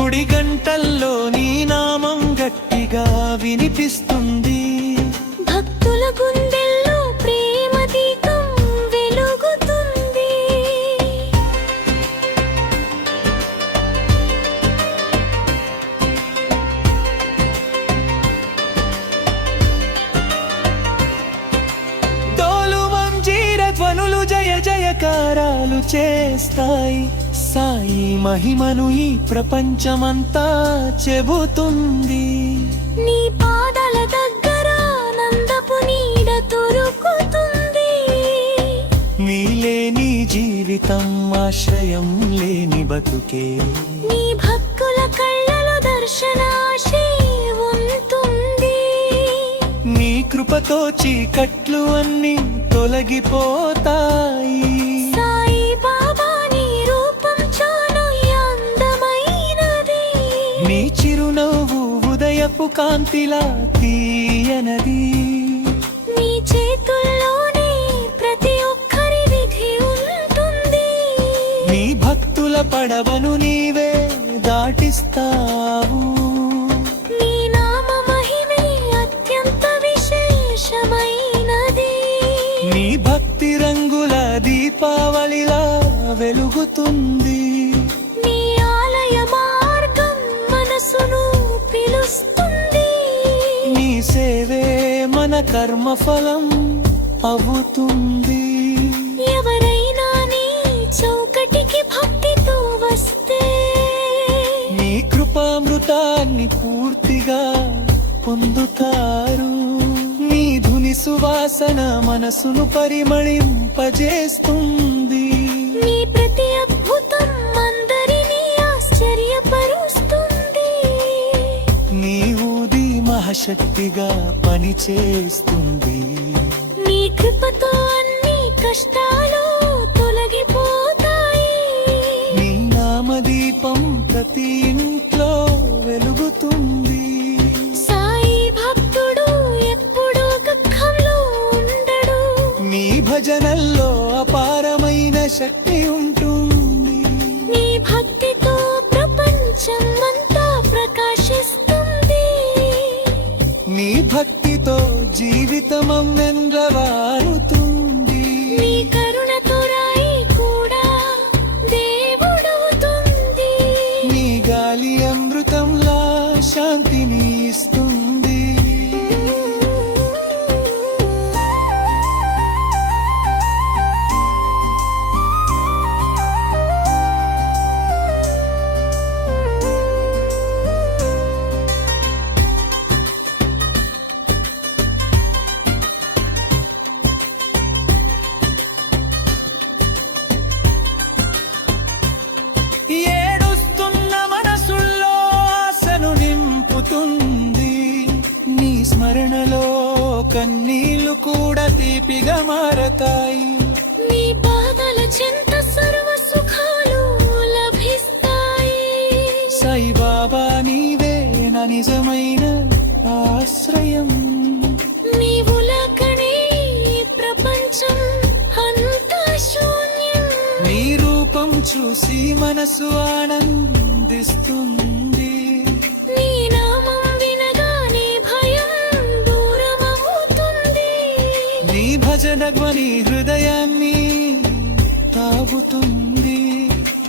గుడి గంటల్లో నీ నామం గట్టిగా వినిపిస్తుంది. భక్తుల గుండెల్లో ప్రేమ దీపం వెలుగుతుంది. డోలు మంజీర ధ్వనులు జయ జయకారాలు చేస్తాయి. సాయి మహిమను ఈ ప్రపంచమంతా చెబుతుంది. నీ పాదాల దగ్గర నందపు నీడ దొరుకుతుంది. నీలేని జీవితం ఆశ్రయం లేని బతుకే. నీ భక్తుల కళ్ళలో దర్శనాశే ఉంటుంది. నీ కృపతో చీకట్లు అన్నీ తొలగిపోతాయి. సాయి బాబా నీ రూపం చాలా అందమైనది. నీ చిరునవ్వు ఉదయపు కాంతిలా తీయనది. నీ చేతుల్లోనే ప్రతి ఒక్కరి విధి ఉంటుంది. నీ భక్తుల పడవను నీవే దాటిస్తావు. నీ నామ మహిమే అత్యంత విశేషమైనది. నీ భక్తి రంగుల దీపావళిలా వెలుగుతుంది. నీ ఆలయ మార్గం మనసును పిలుస్తుంది. నీ సేవే మన కర్మఫలం అవుతుంది. ఎవరైనా నీ చౌకటికి భక్తితో వస్తే నీ కృపామృతాన్ని పూర్తిగా పొందుతారు. నీ ధుని సువాసన మనసును పరిమళింపజేస్తుంది. నీ ప్రతి అద్భుతం అందరినీ ఆశ్చర్యపరుస్తుంది. నీ ఊది మహాశక్తిగా పనిచేస్తుంది. నీ కృపతో అన్ని కష్టాలు తొలగిపోతాయి. నీ నామదీపం ప్రతి ఇంట్లో వెలుగుతుంది. సాయి భక్తుడు ఎప్పుడూ దుఃఖంలో ఉండడు. నీ భజనల్లో అపారమైన శక్తి ఉంటుంది. నీ భక్తితో ప్రపంచం అంతా ప్రకాశిస్తుంది. నీ భక్తితో జీవితమమ్మెండ్రవారుతుంది. నీ కరుణతో రాయి కూడా తీపిగా మారతాయి. నీ పాదాల చెంత సర్వ సుఖాలు లభిస్తాయి. సాయిబాబా నీవే నా నిజమైన ఆశ్రయం. నీవు లేకనే ఈ ప్రపంచం అంతా శూన్యం. నీ రూపం చూసి మనసు ఆనందిస్తుంది. నీ నామం వినగానే భయం దూరమవుతుంది. నీ భజన ధ్వని హృదయాన్ని తాగుతుంది.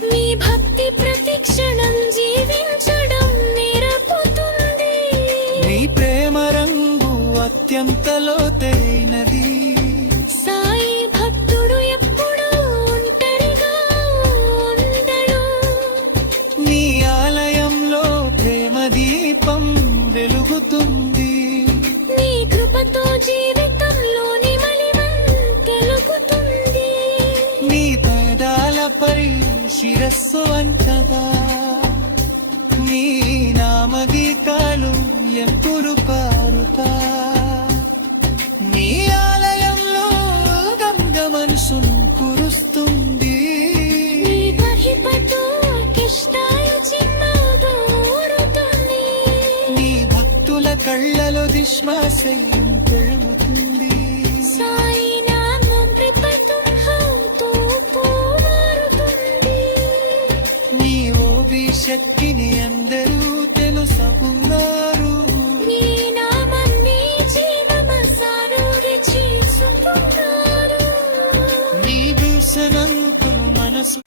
నీ భక్తి ప్రతి క్షణం జీవించడం నేర్పుతుంది. నీ ప్రేమ రంగు అత్యంత లోతైనది. సాయి భక్తుడు ఎప్పుడూ ఒంటరిగా ఉండడు. నీ ఆలయంలో ప్రేమ దీపం వెలుగుతుంది. నీ కృపతో జీవితంలోని మలినం తెలుగుతుంది. నీ పాదాలపై శిరస్సు వంచగా నీ నామగీతాలు ఎప్పుడు పారుతా. నీ ఆలయంలో గంగ మనసును కురుస్తుంది. నీ మహిమతో కిష్టాయు చిన్నగా ఊరుతుంది. నీ భక్తుల కళ్ళలో దిశ్వాసయం పెరుగుతుంది. సాయి నామం కృపతుంహంతో మారుతుంది. నీ ఓబి శక్తిని అందరూ తెలుసుకున్నారు. నీ నామాన్ని జీవమసారుగా చేసుకున్నారు. నీ దర్శనంతో మనసు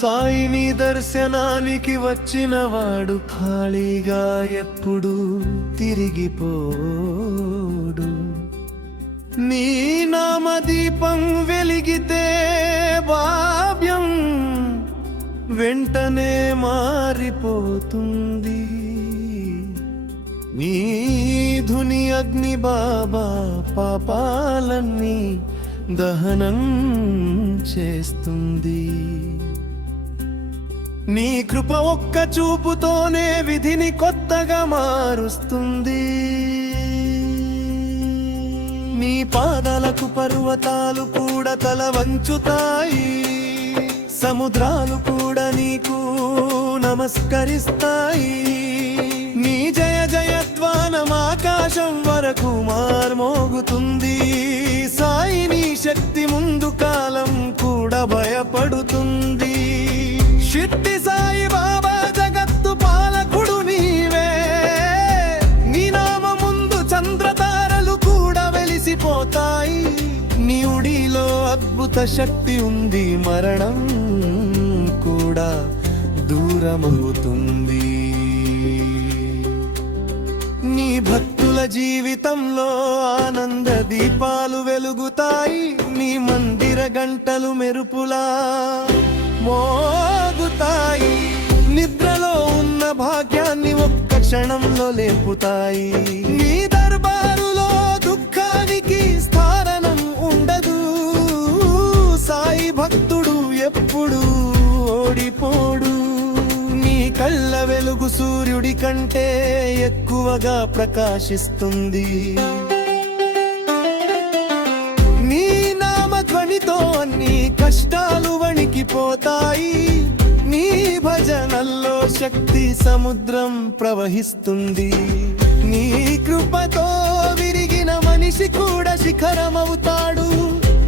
సాయిని దర్శనానికి వచ్చిన వాడు ఖాళీగా ఎప్పుడు తిరిగిపోడు. నీ నామదీపం వెలిగితే భావ్యం వెంటనే మారిపోతుంది. నీ ధుని అగ్ని బాబా పాపాలన్నీ దహనం చేస్తుంది. నీ కృప ఒక్క చూపుతోనే విధిని కొత్తగా మారుస్తుంది. నీ పాదాలకు పర్వతాలు కూడా తల వంచుతాయి. సముద్రాలు కూడా నీకు నమస్కరిస్తాయి. నీ జయ జయధ్వానం ఆకాశం వరకు మార్మోగుతుంది. సాయి నీ శక్తి ముందు కాలం కూడా భయపడుతుంది. షిర్డి సాయి బాబా జగత్తు పాలకుడు నీవే. నీ నామ ముందు చంద్రతారలు కూడా వెలిసిపోతాయి. నీ ఉడిలో అద్భుత శక్తి ఉంది. మరణం కూడా దూరమవుతుంది. నీ భక్తుల జీవితంలో ఆనంద దీపాలు వెలుగుతాయి. నీ మందిర గంటలు మెరుపులా మోగుతాయి. నిద్రలో ఉన్న భాగ్యాన్ని ఒక్క క్షణంలో లేపుతాయి. నీ దర్బారులో దుఃఖానికి స్థానం ఉండదు. సాయి భక్తుడు ఎప్పుడు ఓడిపోడు. నీ కళ్ళ వెలుగు సూర్యుడి కంటే ఎక్కువగా ప్రకాశిస్తుంది. నీ నామధ్వనితో అన్ని కష్టాలు వణికిపోతాయి. నీ భజనల్లో శక్తి సముద్రం ప్రవహిస్తుంది. నీ కృపతో విరిగిన మనిషి కూడా శిఖరమవుతాడు.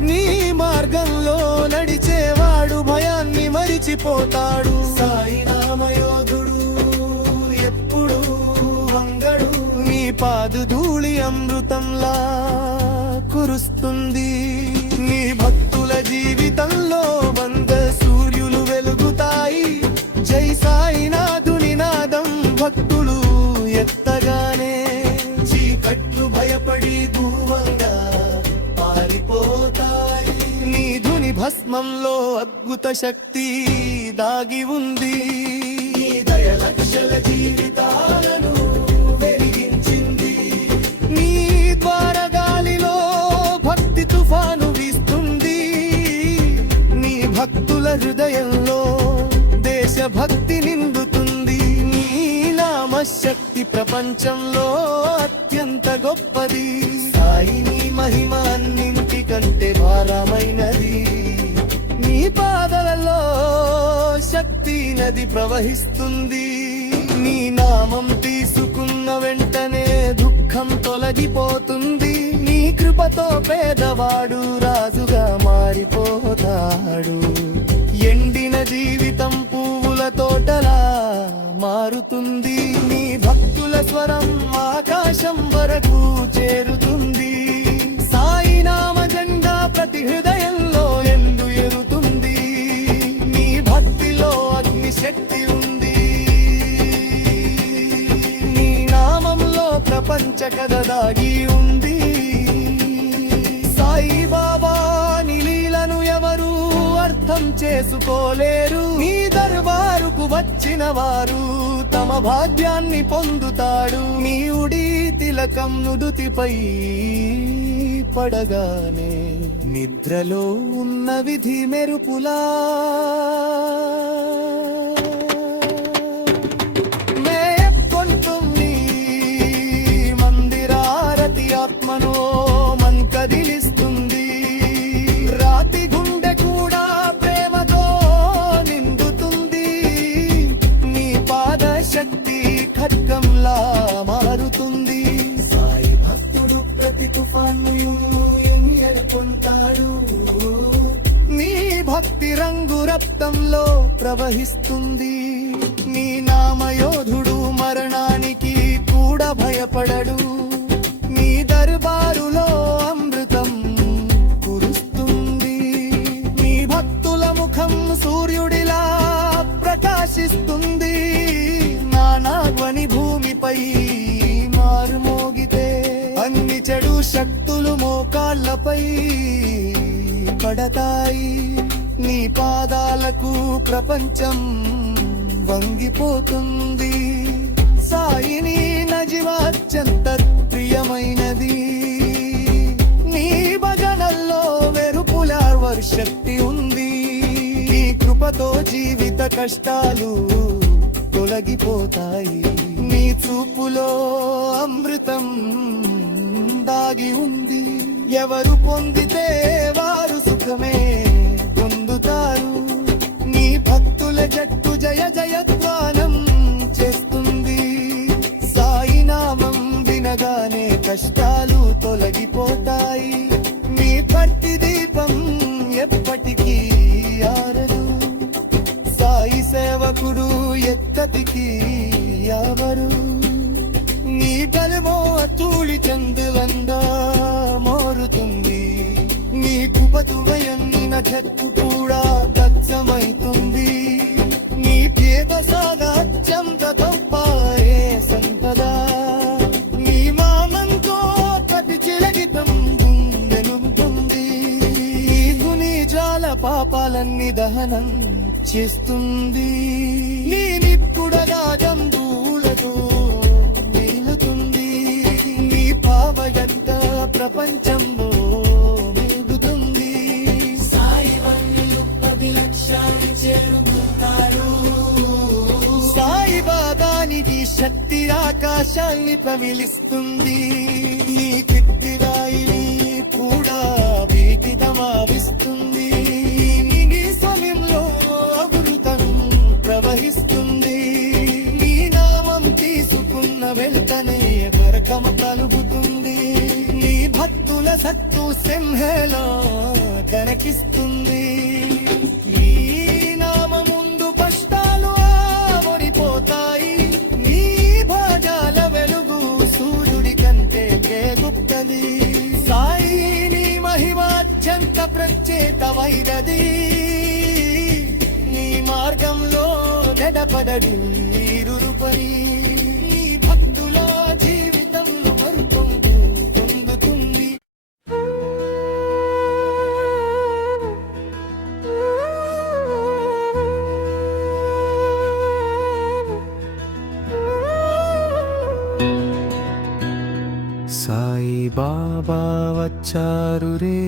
నీ మార్గంలో నడిచేవాడు భయాన్ని మరిచిపోతాడు. సాయి నామయోధుడు ఎప్పుడు వంగడు. నీ పాదు ధూళి అమృతంలా కురుస్తుంది. నీ భక్తుల జీవితంలో వంద సూర్యులు వెలుగుతాయి. జై సాయినాథుని నాదం భక్తులు ఎత్తగానే చీకట్లు భయపడి దూరంగా పారిపోతాయి. నీ ధుని భస్మంలో అద్భుత శక్తి దాగి ఉంది. దయ లక్షల జీవితాలను భక్తుల హృదయంలో దేశభక్తి నిండుతుంది. నీ నామశక్తి ప్రపంచంలో అత్యంత గొప్పది. సాయి నీ మహిమ అన్నింటికంటే భారమైనది. నీ పాదలలో శక్తి నది ప్రవహిస్తుంది. నీ నామం తీసుకున్న వెంటనే దుఃఖం తొలగిపోతుంది. నీ కృపతో పేదవాడు రాజుగా మారిపోతాడు. ఎండిన జీవితం పువ్వుల తోటలా మారుతుంది. నీ భక్తుల స్వరం ఆకాశం వరకు చేరుతుంది. సాయి నామ జెండా ప్రతి హృదయంలో ఎందు ఎరుతుంది. నీ భక్తిలో అగ్ని శక్తి ఉంది. నీ నామంలో ప్రపంచ కథ దాగి ఉంది. సాయి బాబా నీ లీలను ఎవరు అర్థం చేసుకోలేరు. నీ దర్బారుకు వచ్చిన వారు తమ భాగ్యాన్ని పొందుతాడు. నీ ఉడి తిలకం నుదుటిపై పడగానే నిద్రలో ఉన్న విధి మెరుపులా మేకొంటుంది. మందిరారతి ఆత్మను కదిలిస్తుంది. రాతి గుండె కూడా ప్రేమతో నిండుతుంది. నీ పాద శక్తి ఖడ్గంలా మారుతుంది. సాయి భక్తుడు ప్రతి తుఫాను ఎదుర్కొంటాడు. నీ భక్తి రంగు రక్తంలో ప్రవహిస్తుంది. నీ నామయోధుడు మరణానికి కూడా భయపడడు. నీ దర్బారులో అమృతం కురుస్తుంది. నీ భక్తుల ముఖం సూర్యుడిలా ప్రకాశిస్తుంది. నానాగ్ని భూమిపై మారుమోగితే అన్ని చెడు శక్తులు మోకాళ్ళపై పడతాయి. నీ పాదాలకు ప్రపంచం వంగిపోతుంది. సాయిని నజివ అత్యంత ప్రియమైనది. నీ భజనల్లో వెరుపుల శక్తి ఉంది. నీ కృపతో జీవిత కష్టాలు తొలగిపోతాయి. నీ చూపులో అమృతం దాగి ఉంది. ఎవరు పొందితే వారు సుఖమే పొందుతారు. నీ భక్తుల జట్టు జయ జయధ్వానం చేస్తుంది. సాయి నామం వినగానే కష్టాలు తొలగిపోతాయి. నీ భక్తి దీపం ఎప్పటికీ ఆరదు. సాయి సేవకుడు ఎత్తటికి ఎవరు. నీ గలమో తూళి చందువంద మోరుతుంది. నీ కుపతువయన్న చెట్టు కూడా దచ్చమైతుంది. నీ పేద సాగత్యంత తప్పాయే సంపద. నీ మామంతో ప్రతి చిలగితం వెలుగుతుంది. నీ గుని జాల పాపాలన్నీ దహనం చేస్తుంది. నీ నిప్పుడగా జంతువులతో నిలుతుంది. నీ పావగంత ప్రపంచంలో నిలుతుంది. సాయి సాయి బాబానికి శక్తి ఆకాశాన్ని ప్రమిలిస్తుంది. నీ కిట్టిరాయిని కూడా వీటిదమావిస్తుంది. నీ సమయంలో అమృతం ప్రవహిస్తుంది. నీ నామం తీసుకున్న వెంటనే బరకమ కలుగుతుంది. నీ భక్తుల సత్తు సింహలో కనకిస్తుంది. నీ నామ ముందు కష్టాలు ఆవరిపోతాయి. నీ భాజాల వెలుగు సూర్యుడి కంటే గుప్తది. సాయి నీ మహిమ అత్యంత ప్రత్యేకమైనది. నీ మార్గంలో జడపడడు నీరుపరి. నీ భక్తుల జీవితంలో మరుపొంగు పొందుతుంది. సాయి బాబా వచ్చారు రే,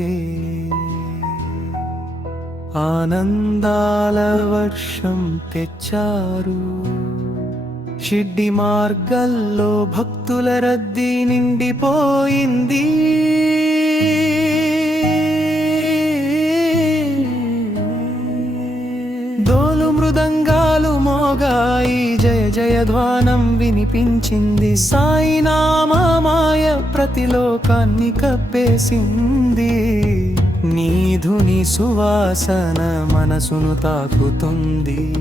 ఆనందాల వర్షం తెచ్చారు. షిడ్డి మార్గల్లో భక్తుల రద్దీ నిండిపోయింది. డోలు మృదంగాలు మోగాయి, జయ జయధ్వానం వినిపించింది. సాయి నామమాయ ప్రతి లోకాన్ని కప్పేసింది. నీ ధుని సువాసన మనసును తాకుతుంది.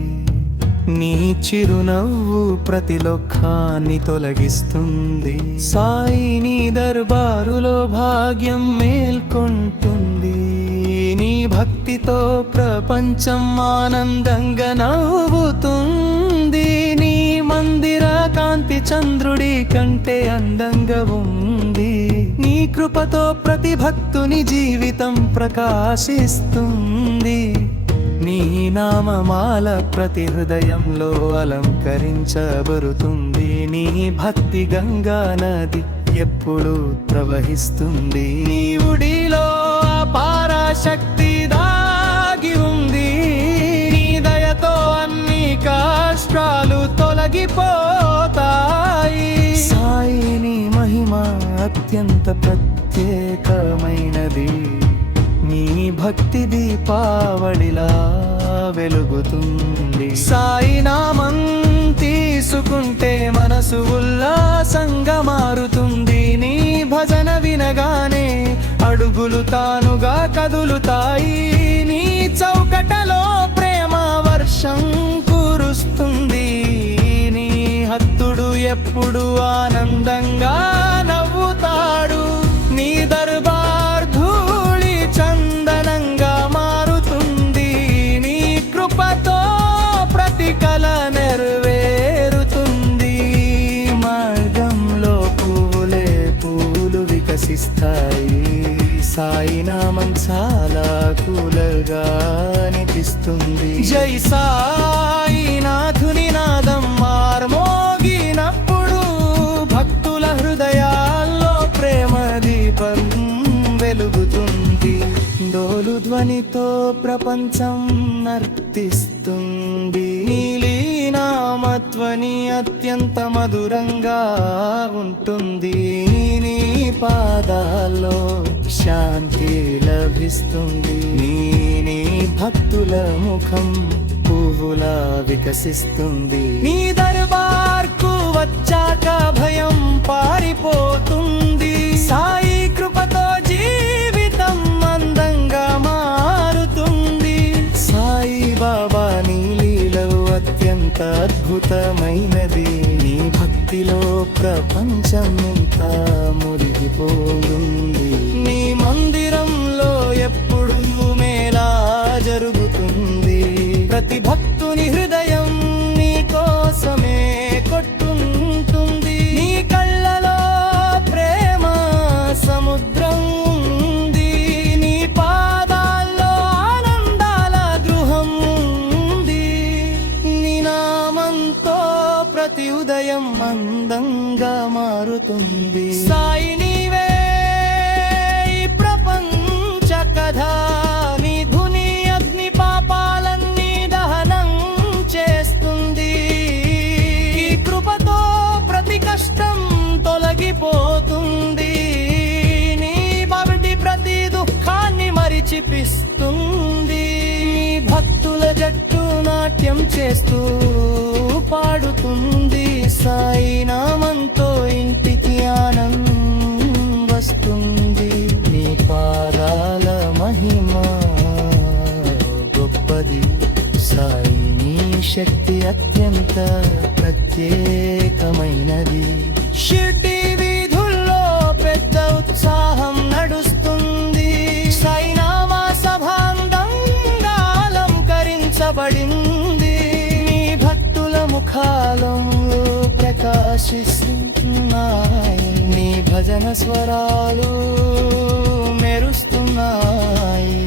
నీ చిరునవ్వు ప్రతి లోకాన్ని తొలగిస్తుంది. సాయి నీ దర్బారులో భాగ్యం మేల్కొంటుంది. నీ భక్తితో ప్రపంచం ఆనందంగా నవ్వుతుంది. నీ మందిర కాంతి చంద్రుడి కంటే అందంగా ఉంది. నీ కృపతో ప్రతి భక్తుని జీవితం ప్రకాశిస్తుంది. నీ నామమాల ప్రతి హృదయంలో అలంకరించబడుతుంది. నీ భక్తి గంగా నది ఎప్పుడు ప్రవహిస్తుంది. నీ ఉడిలో అపార శక్తి దాగి ఉంది. నీ దయతో అన్ని కష్టాలు తొలగిపోతాయి. సాయి నీ మహిమ అత్యంత ప్రత్యేకమైనది. నీ భక్తి దీపావళిలా వెలుగుతుంది. సాయి నామం తీసుకుంటే మనసు ఉల్లాసంగా మారుతుంది. నీ భజన వినగానే అడుగులు తానుగా కదులుతాయి. నీ చౌకటలో ప్రేమ వర్షం కురుస్తుంది. నీ హత్తుడు ఎప్పుడు ఆనందంగా నవ్వుతాడు. నీ దర్బార్ ధూళి చందనంగా మారుతుంది. నీ కృపతో ప్రతి కల నెరవేరుతుంది. మార్గంలో పూలే పూలు వికసిస్తాయి. సాయి నామం చాలా కూలగా అనిపిస్తుంది. జై సాయి నాథుని నాదం మార్మోగినప్పుడు భక్తుల హృదయాల్లో ప్రేమ దీపం వెలుగుతుంది. డోలు ధ్వనితో ప్రపంచం నర్తిస్తుంది. నీలీనామధ్వని అత్యంత మధురంగా ఉంటుంది. నీ పాదాల్లో శాంతి లభిస్తుంది. నీ భక్తుల ముఖం పువ్వులా వికసిస్తుంది. నీ దర్బార్కు వచ్చాక భయం పారిపోతుంది. సాయి కృపతో జీవితం అందంగా మారుతుంది. సాయి బాబా నీ లీలలు అత్యంత అద్భుతమైనది. నీ భక్తిలో ప్రపంచం ఇంత మురిగిపోతుంది. నీ మందిరంలో ఎప్పుడు మేళా జరుగుతుంది. ప్రతి భక్తుని హృదయం నీ కోసమే కొట్టుంటుంది. నీ కళ్ళలో ప్రేమ సముద్రం ఉంది. నీ పాదాల్లో ఆనందాల గృహం ఉంది. నీ నామంతో ప్రతి ఉదయం అందంగా మారుతుంది. సాయి నీవే ఈ ప్రపంచ కథ. నీ ధుని అగ్ని పాపాలన్నీ దహనం చేస్తుంది. ఈ కృపతో ప్రతి కష్టం తొలగిపోతుంది. నీ భక్తి ప్రతి దుఃఖాన్ని మరిచిపిస్తుంది. నీ భక్తుల జట్టు నాట్యం చేస్తూ పాడుతుంది. సాయి నామంతో ఇంటికి ఆనందం వస్తుంది. నీ పాదాల మహిమ గొప్పది. సాయి నీ శక్తి అత్యంత ప్రత్యేకమైనది. షిర్డీ వీధుల్లో పెద్ద ఉత్సాహం నడుస్తుంది. సాయి నామ సభాంగంగా అలంకరించబడింది. నీ భక్తుల ముఖాలలో ప్రకాశిస్తున్నాయి. నీ భజన స్వరాలు మెరుస్తున్నాయి.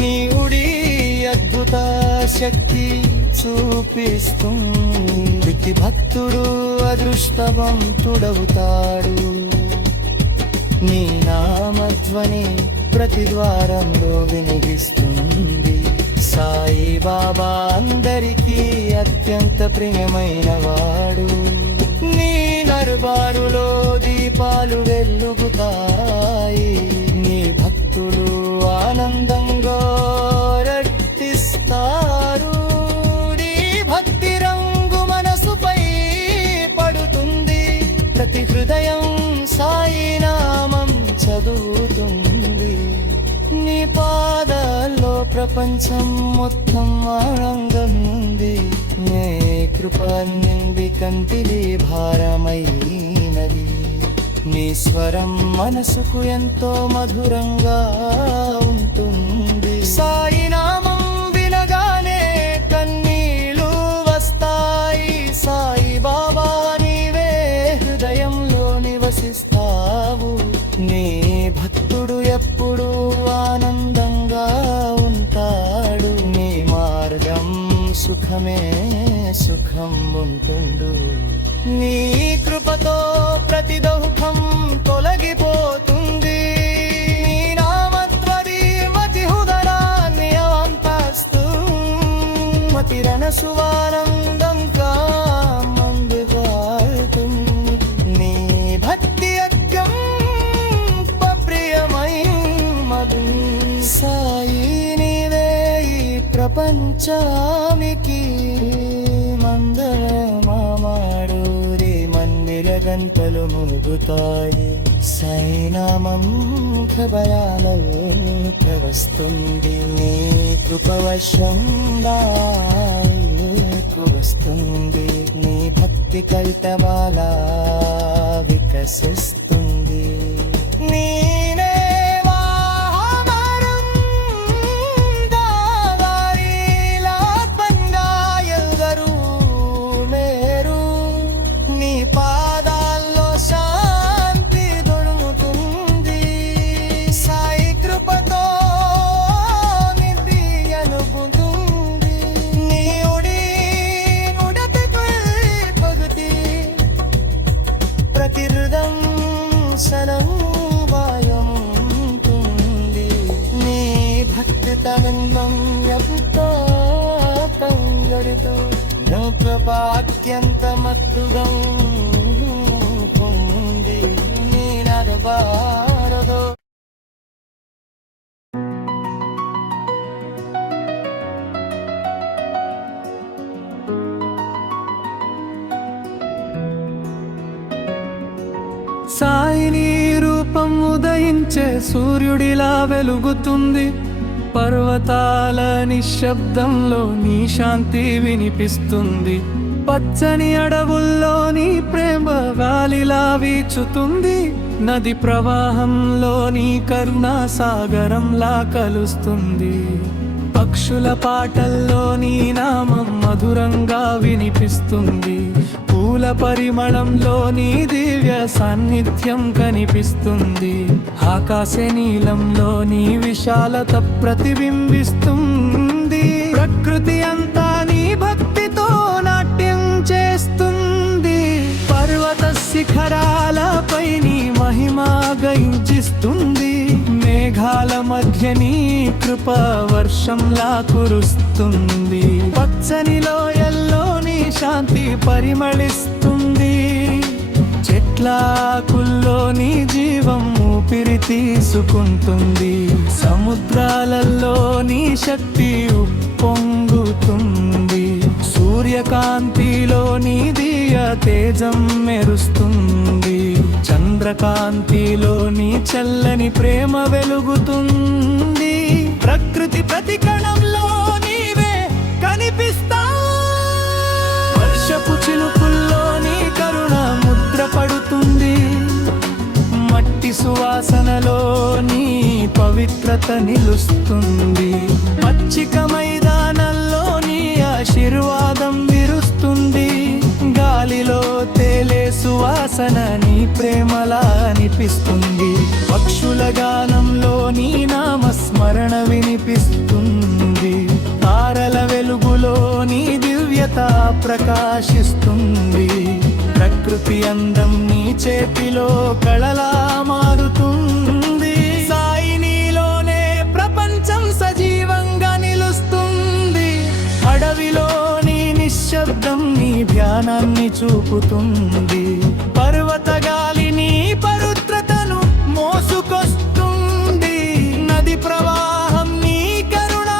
నీ ఉడి అద్భుత శక్తి చూపిస్తుంది. ప్రతి భక్తుడు అదృష్టవంతుడవుతాడు. నీ నామధ్వని ప్రతి ద్వారంలో వినిపిస్తుంది. బాబా అందరికీ అత్యంత ప్రియమైనవాడు. నీ దర్బారులో దీపాలు వెలుగుతాయి, నీ భక్తులు ఆనందంగా రట్టిస్తారు. నీ భక్తి రంగు మనసుపై పడుతుంది, ప్రతి హృదయం సాయి నామం చదువుతుంది. నీ పాదాల్లో ప్రపంచం మొత్తం ఆనందం ఉంది. నీ కృప నిండి కంటిది భారమైనది. నీ స్వరం మనసుకు ఎంతో మధురంగా ఉంటుంది. సాయి నామం వినగానే కన్నీళ్ళు వస్తాయి. సాయి బాబా నీవే హృదయంలో నివసిస్తావు. నీ భక్తుడు ఎప్పుడు ఆనందంగా ఉంటాడు. నీ మార్గం సుఖమే సుఖం ఉంటుండు. నీ కృపతో ప్రతి దుఃఖం తొలగిపోతుంది. నీ నామత్వది మతి హుదరాన్ని అవంతస్తు మతిరణ సువానందంగా మందుగాల్తుంది. నీ భక్తి అగ్గం ప్రియమై మధు. సాయి నీవే ఈ ప్రపంచానికి మందరమామాడూరి మందిర గంటలు మోగుతాయి. సైనామం భయాలకు వస్తుంది. నీ కృపవశంగా వస్తుంది. నీ భక్తి కల్పమాల వికసిస్తుంది. నీనే అత్యంత మత్తుగా ఉంది. నీ నడబారదో సాయిని రూపం ఉదయించే సూర్యుడిలా వెలుగుతుంది. పర్వతాల నిశ్శబ్దంలో నీ శాంతి వినిపిస్తుంది. పచ్చని అడవుల్లో నీ ప్రేమ గాలిలా వీచుతుంది. నది ప్రవాహంలో నీ కరుణా సాగరంలా కలుస్తుంది. పక్షుల పాటల్లో నీ నామం మధురంగా వినిపిస్తుంది. పూల పరిమళంలో నీ దివ్య సాన్నిధ్యం కనిపిస్తుంది. ఆకాశ నీలంలో నీ విశాలత ప్రతిబింబిస్తుంది. ప్రకృతి అంతా నీ భక్తితో నాట్యం చేస్తుంది. పర్వత శిఖరాలపై నీ మహిమ గర్జిస్తుంది. మేఘాల మధ్య నీ కృప వర్షంలా కురుస్తుంది. పచ్చని లోయల్లో నీ శాంతి పరిమళిస్తుంది. చెట్లాకుల్లో నీ జీవం ఊపిరి తీసుకుంటుంది. సముద్రాలలో నీ శక్తి ఉప్పొంగుతుంది. సూర్యకాంతిలో నీ దియ తేజం మెరుస్తుంది. చంద్రకాంతిలో నీ చల్లని ప్రేమ వెలుగుతుంది. ప్రకృతి ప్రతి కణంలో నీవే కనిపిస్తావు. వర్షపు చినుకుల్లో నీ కరుణ ముద్ర పడుతుంది. మట్టి సువాసనలో నీ పవిత్రత నిలుస్తుంది. పచ్చిక మైదానంలో నీ ఆశీర్వాదం విరుస్తుంది. గాలిలో తేలే సువాసన నీ ప్రేమలా అనిపిస్తుంది. పక్షుల గానంలో నీ నామస్మరణ వినిపిస్తుంది. తారల వెలుగులో నీ దివ్యత ప్రకాశిస్తుంది. ప్రకృతి అందం నీ చేతిలో కళలా మారుతుంది. సాయి నీలోనే ప్రపంచం సజీవంగా నిలుస్తుంది. ధైర్యాన్ని చూపుతుంది. పర్వత గాలి నీ పవిత్రతను మోసుకొస్తుంది. నది ప్రవాహం నీ కరుణ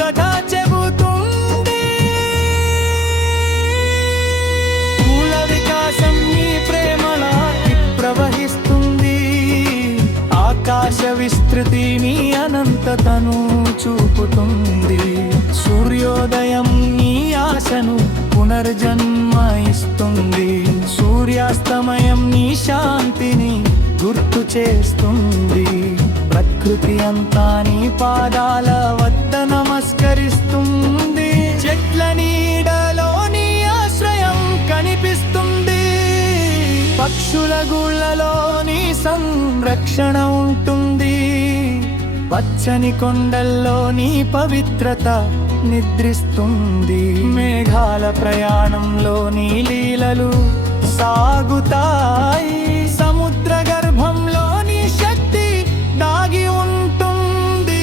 కథ చెబుతుంది. పూల వికాసం నీ ప్రేమలా ప్రవహిస్తుంది. ఆకాశ విస్తృతి నీ అనంతతను చూపుతుంది. సూర్యోదయం నీ ఆశను పునర్జన్మ ఇస్తుంది. సూర్యాస్తమయం నీ శాంతిని గుర్తు చేస్తుంది. ప్రకృతి అంతా నీ పాదాల వద్ద నమస్కరిస్తుంది. చెట్ల నీడలో నీ ఆశ్రయం కనిపిస్తుంది. పక్షుల గుళ్ళలో నీ సంరక్షణ ఉంటుంది. పచ్చని కొండల్లో నీ పవిత్రత నిద్రిస్తుంది. మేఘాల ప్రయాణంలో నీ లీలలు సాగుతాయి. సముద్ర గర్భంలో నీ శక్తి దాగి ఉంటుంది.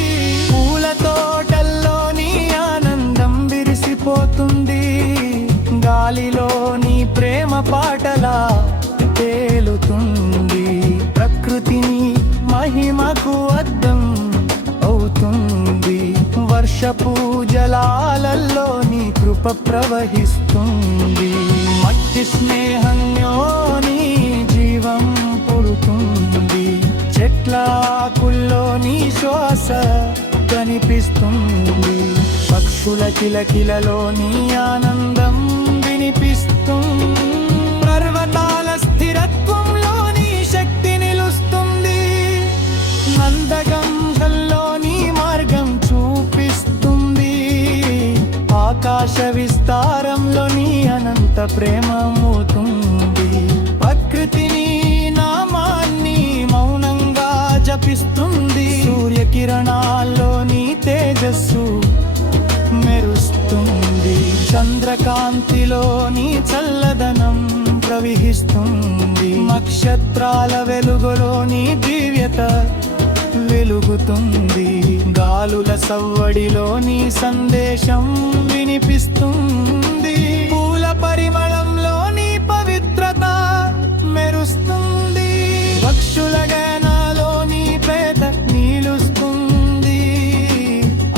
పూల తోటల్లో నీ ఆనందం విరిసిపోతుంది. గాలిలో నీ ప్రేమ పాటలా తేలుతుంది. ప్రకృతిని మహిమకు అద్దం అవుతుంది. వర్షపు జలాలలో నీ కృప ప్రవహిస్తుంది. మట్టి స్నేహంలో నీ జీవం పుడుతుంది. చెట్ల ఆకుల్లో నీ శ్వాస కనిపిస్తుంది. పక్షుల కిలకిలలో నీ ఆనందం వినిపిస్తుంది. పర్వతాల స్థిరత్వంలో నీ శక్తి నిలుస్తుంది. నందగంధంలో నీ మార్గం చూపిస్తుంది. ఆకాశ విస్తారంలో నీ అనంత ప్రేమ మోతుంది. ప్రకృతిని నామాన్ని మౌనంగా జపిస్తుంది. సూర్యకిరణాల్లో నీ తేజస్సు మెరుస్తుంది. చంద్రకాంతిలో నీ చల్లదనం ప్రవహిస్తుంది. నక్షత్రాల వెలుగులో నీ దివ్యత వెలుగుతుంది. గాలుల సవ్వడిలో నీ సందేశం వినిపిస్తుంది. పూల పరిమళంలో నీ పవిత్రత మెరుస్తుంది. పక్షుల గానాలో నీ ప్రేత నిలుస్తుంది.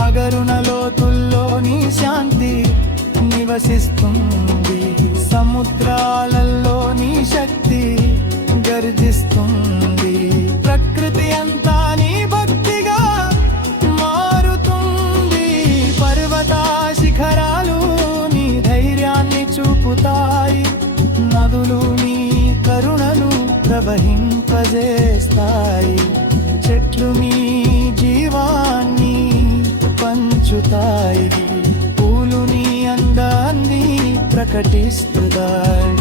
అగరుణ లోతుల్లో నీ శాంతి నివసిస్తుంది. సముద్రాలలో నీ శక్తి గర్జిస్తుంది. ప్రకృతి అంతా నీ భక్తిగా మారుతుంది. పర్వత శిఖరాలు నీ ధైర్యాన్ని చూపుతాయి. నదులు నీ కరుణను ప్రవహింపజేస్తాయి. చెట్లు నీ జీవాన్ని పంచుతాయి. పూలు నీ అందాన్ని ప్రకటిస్తాయి.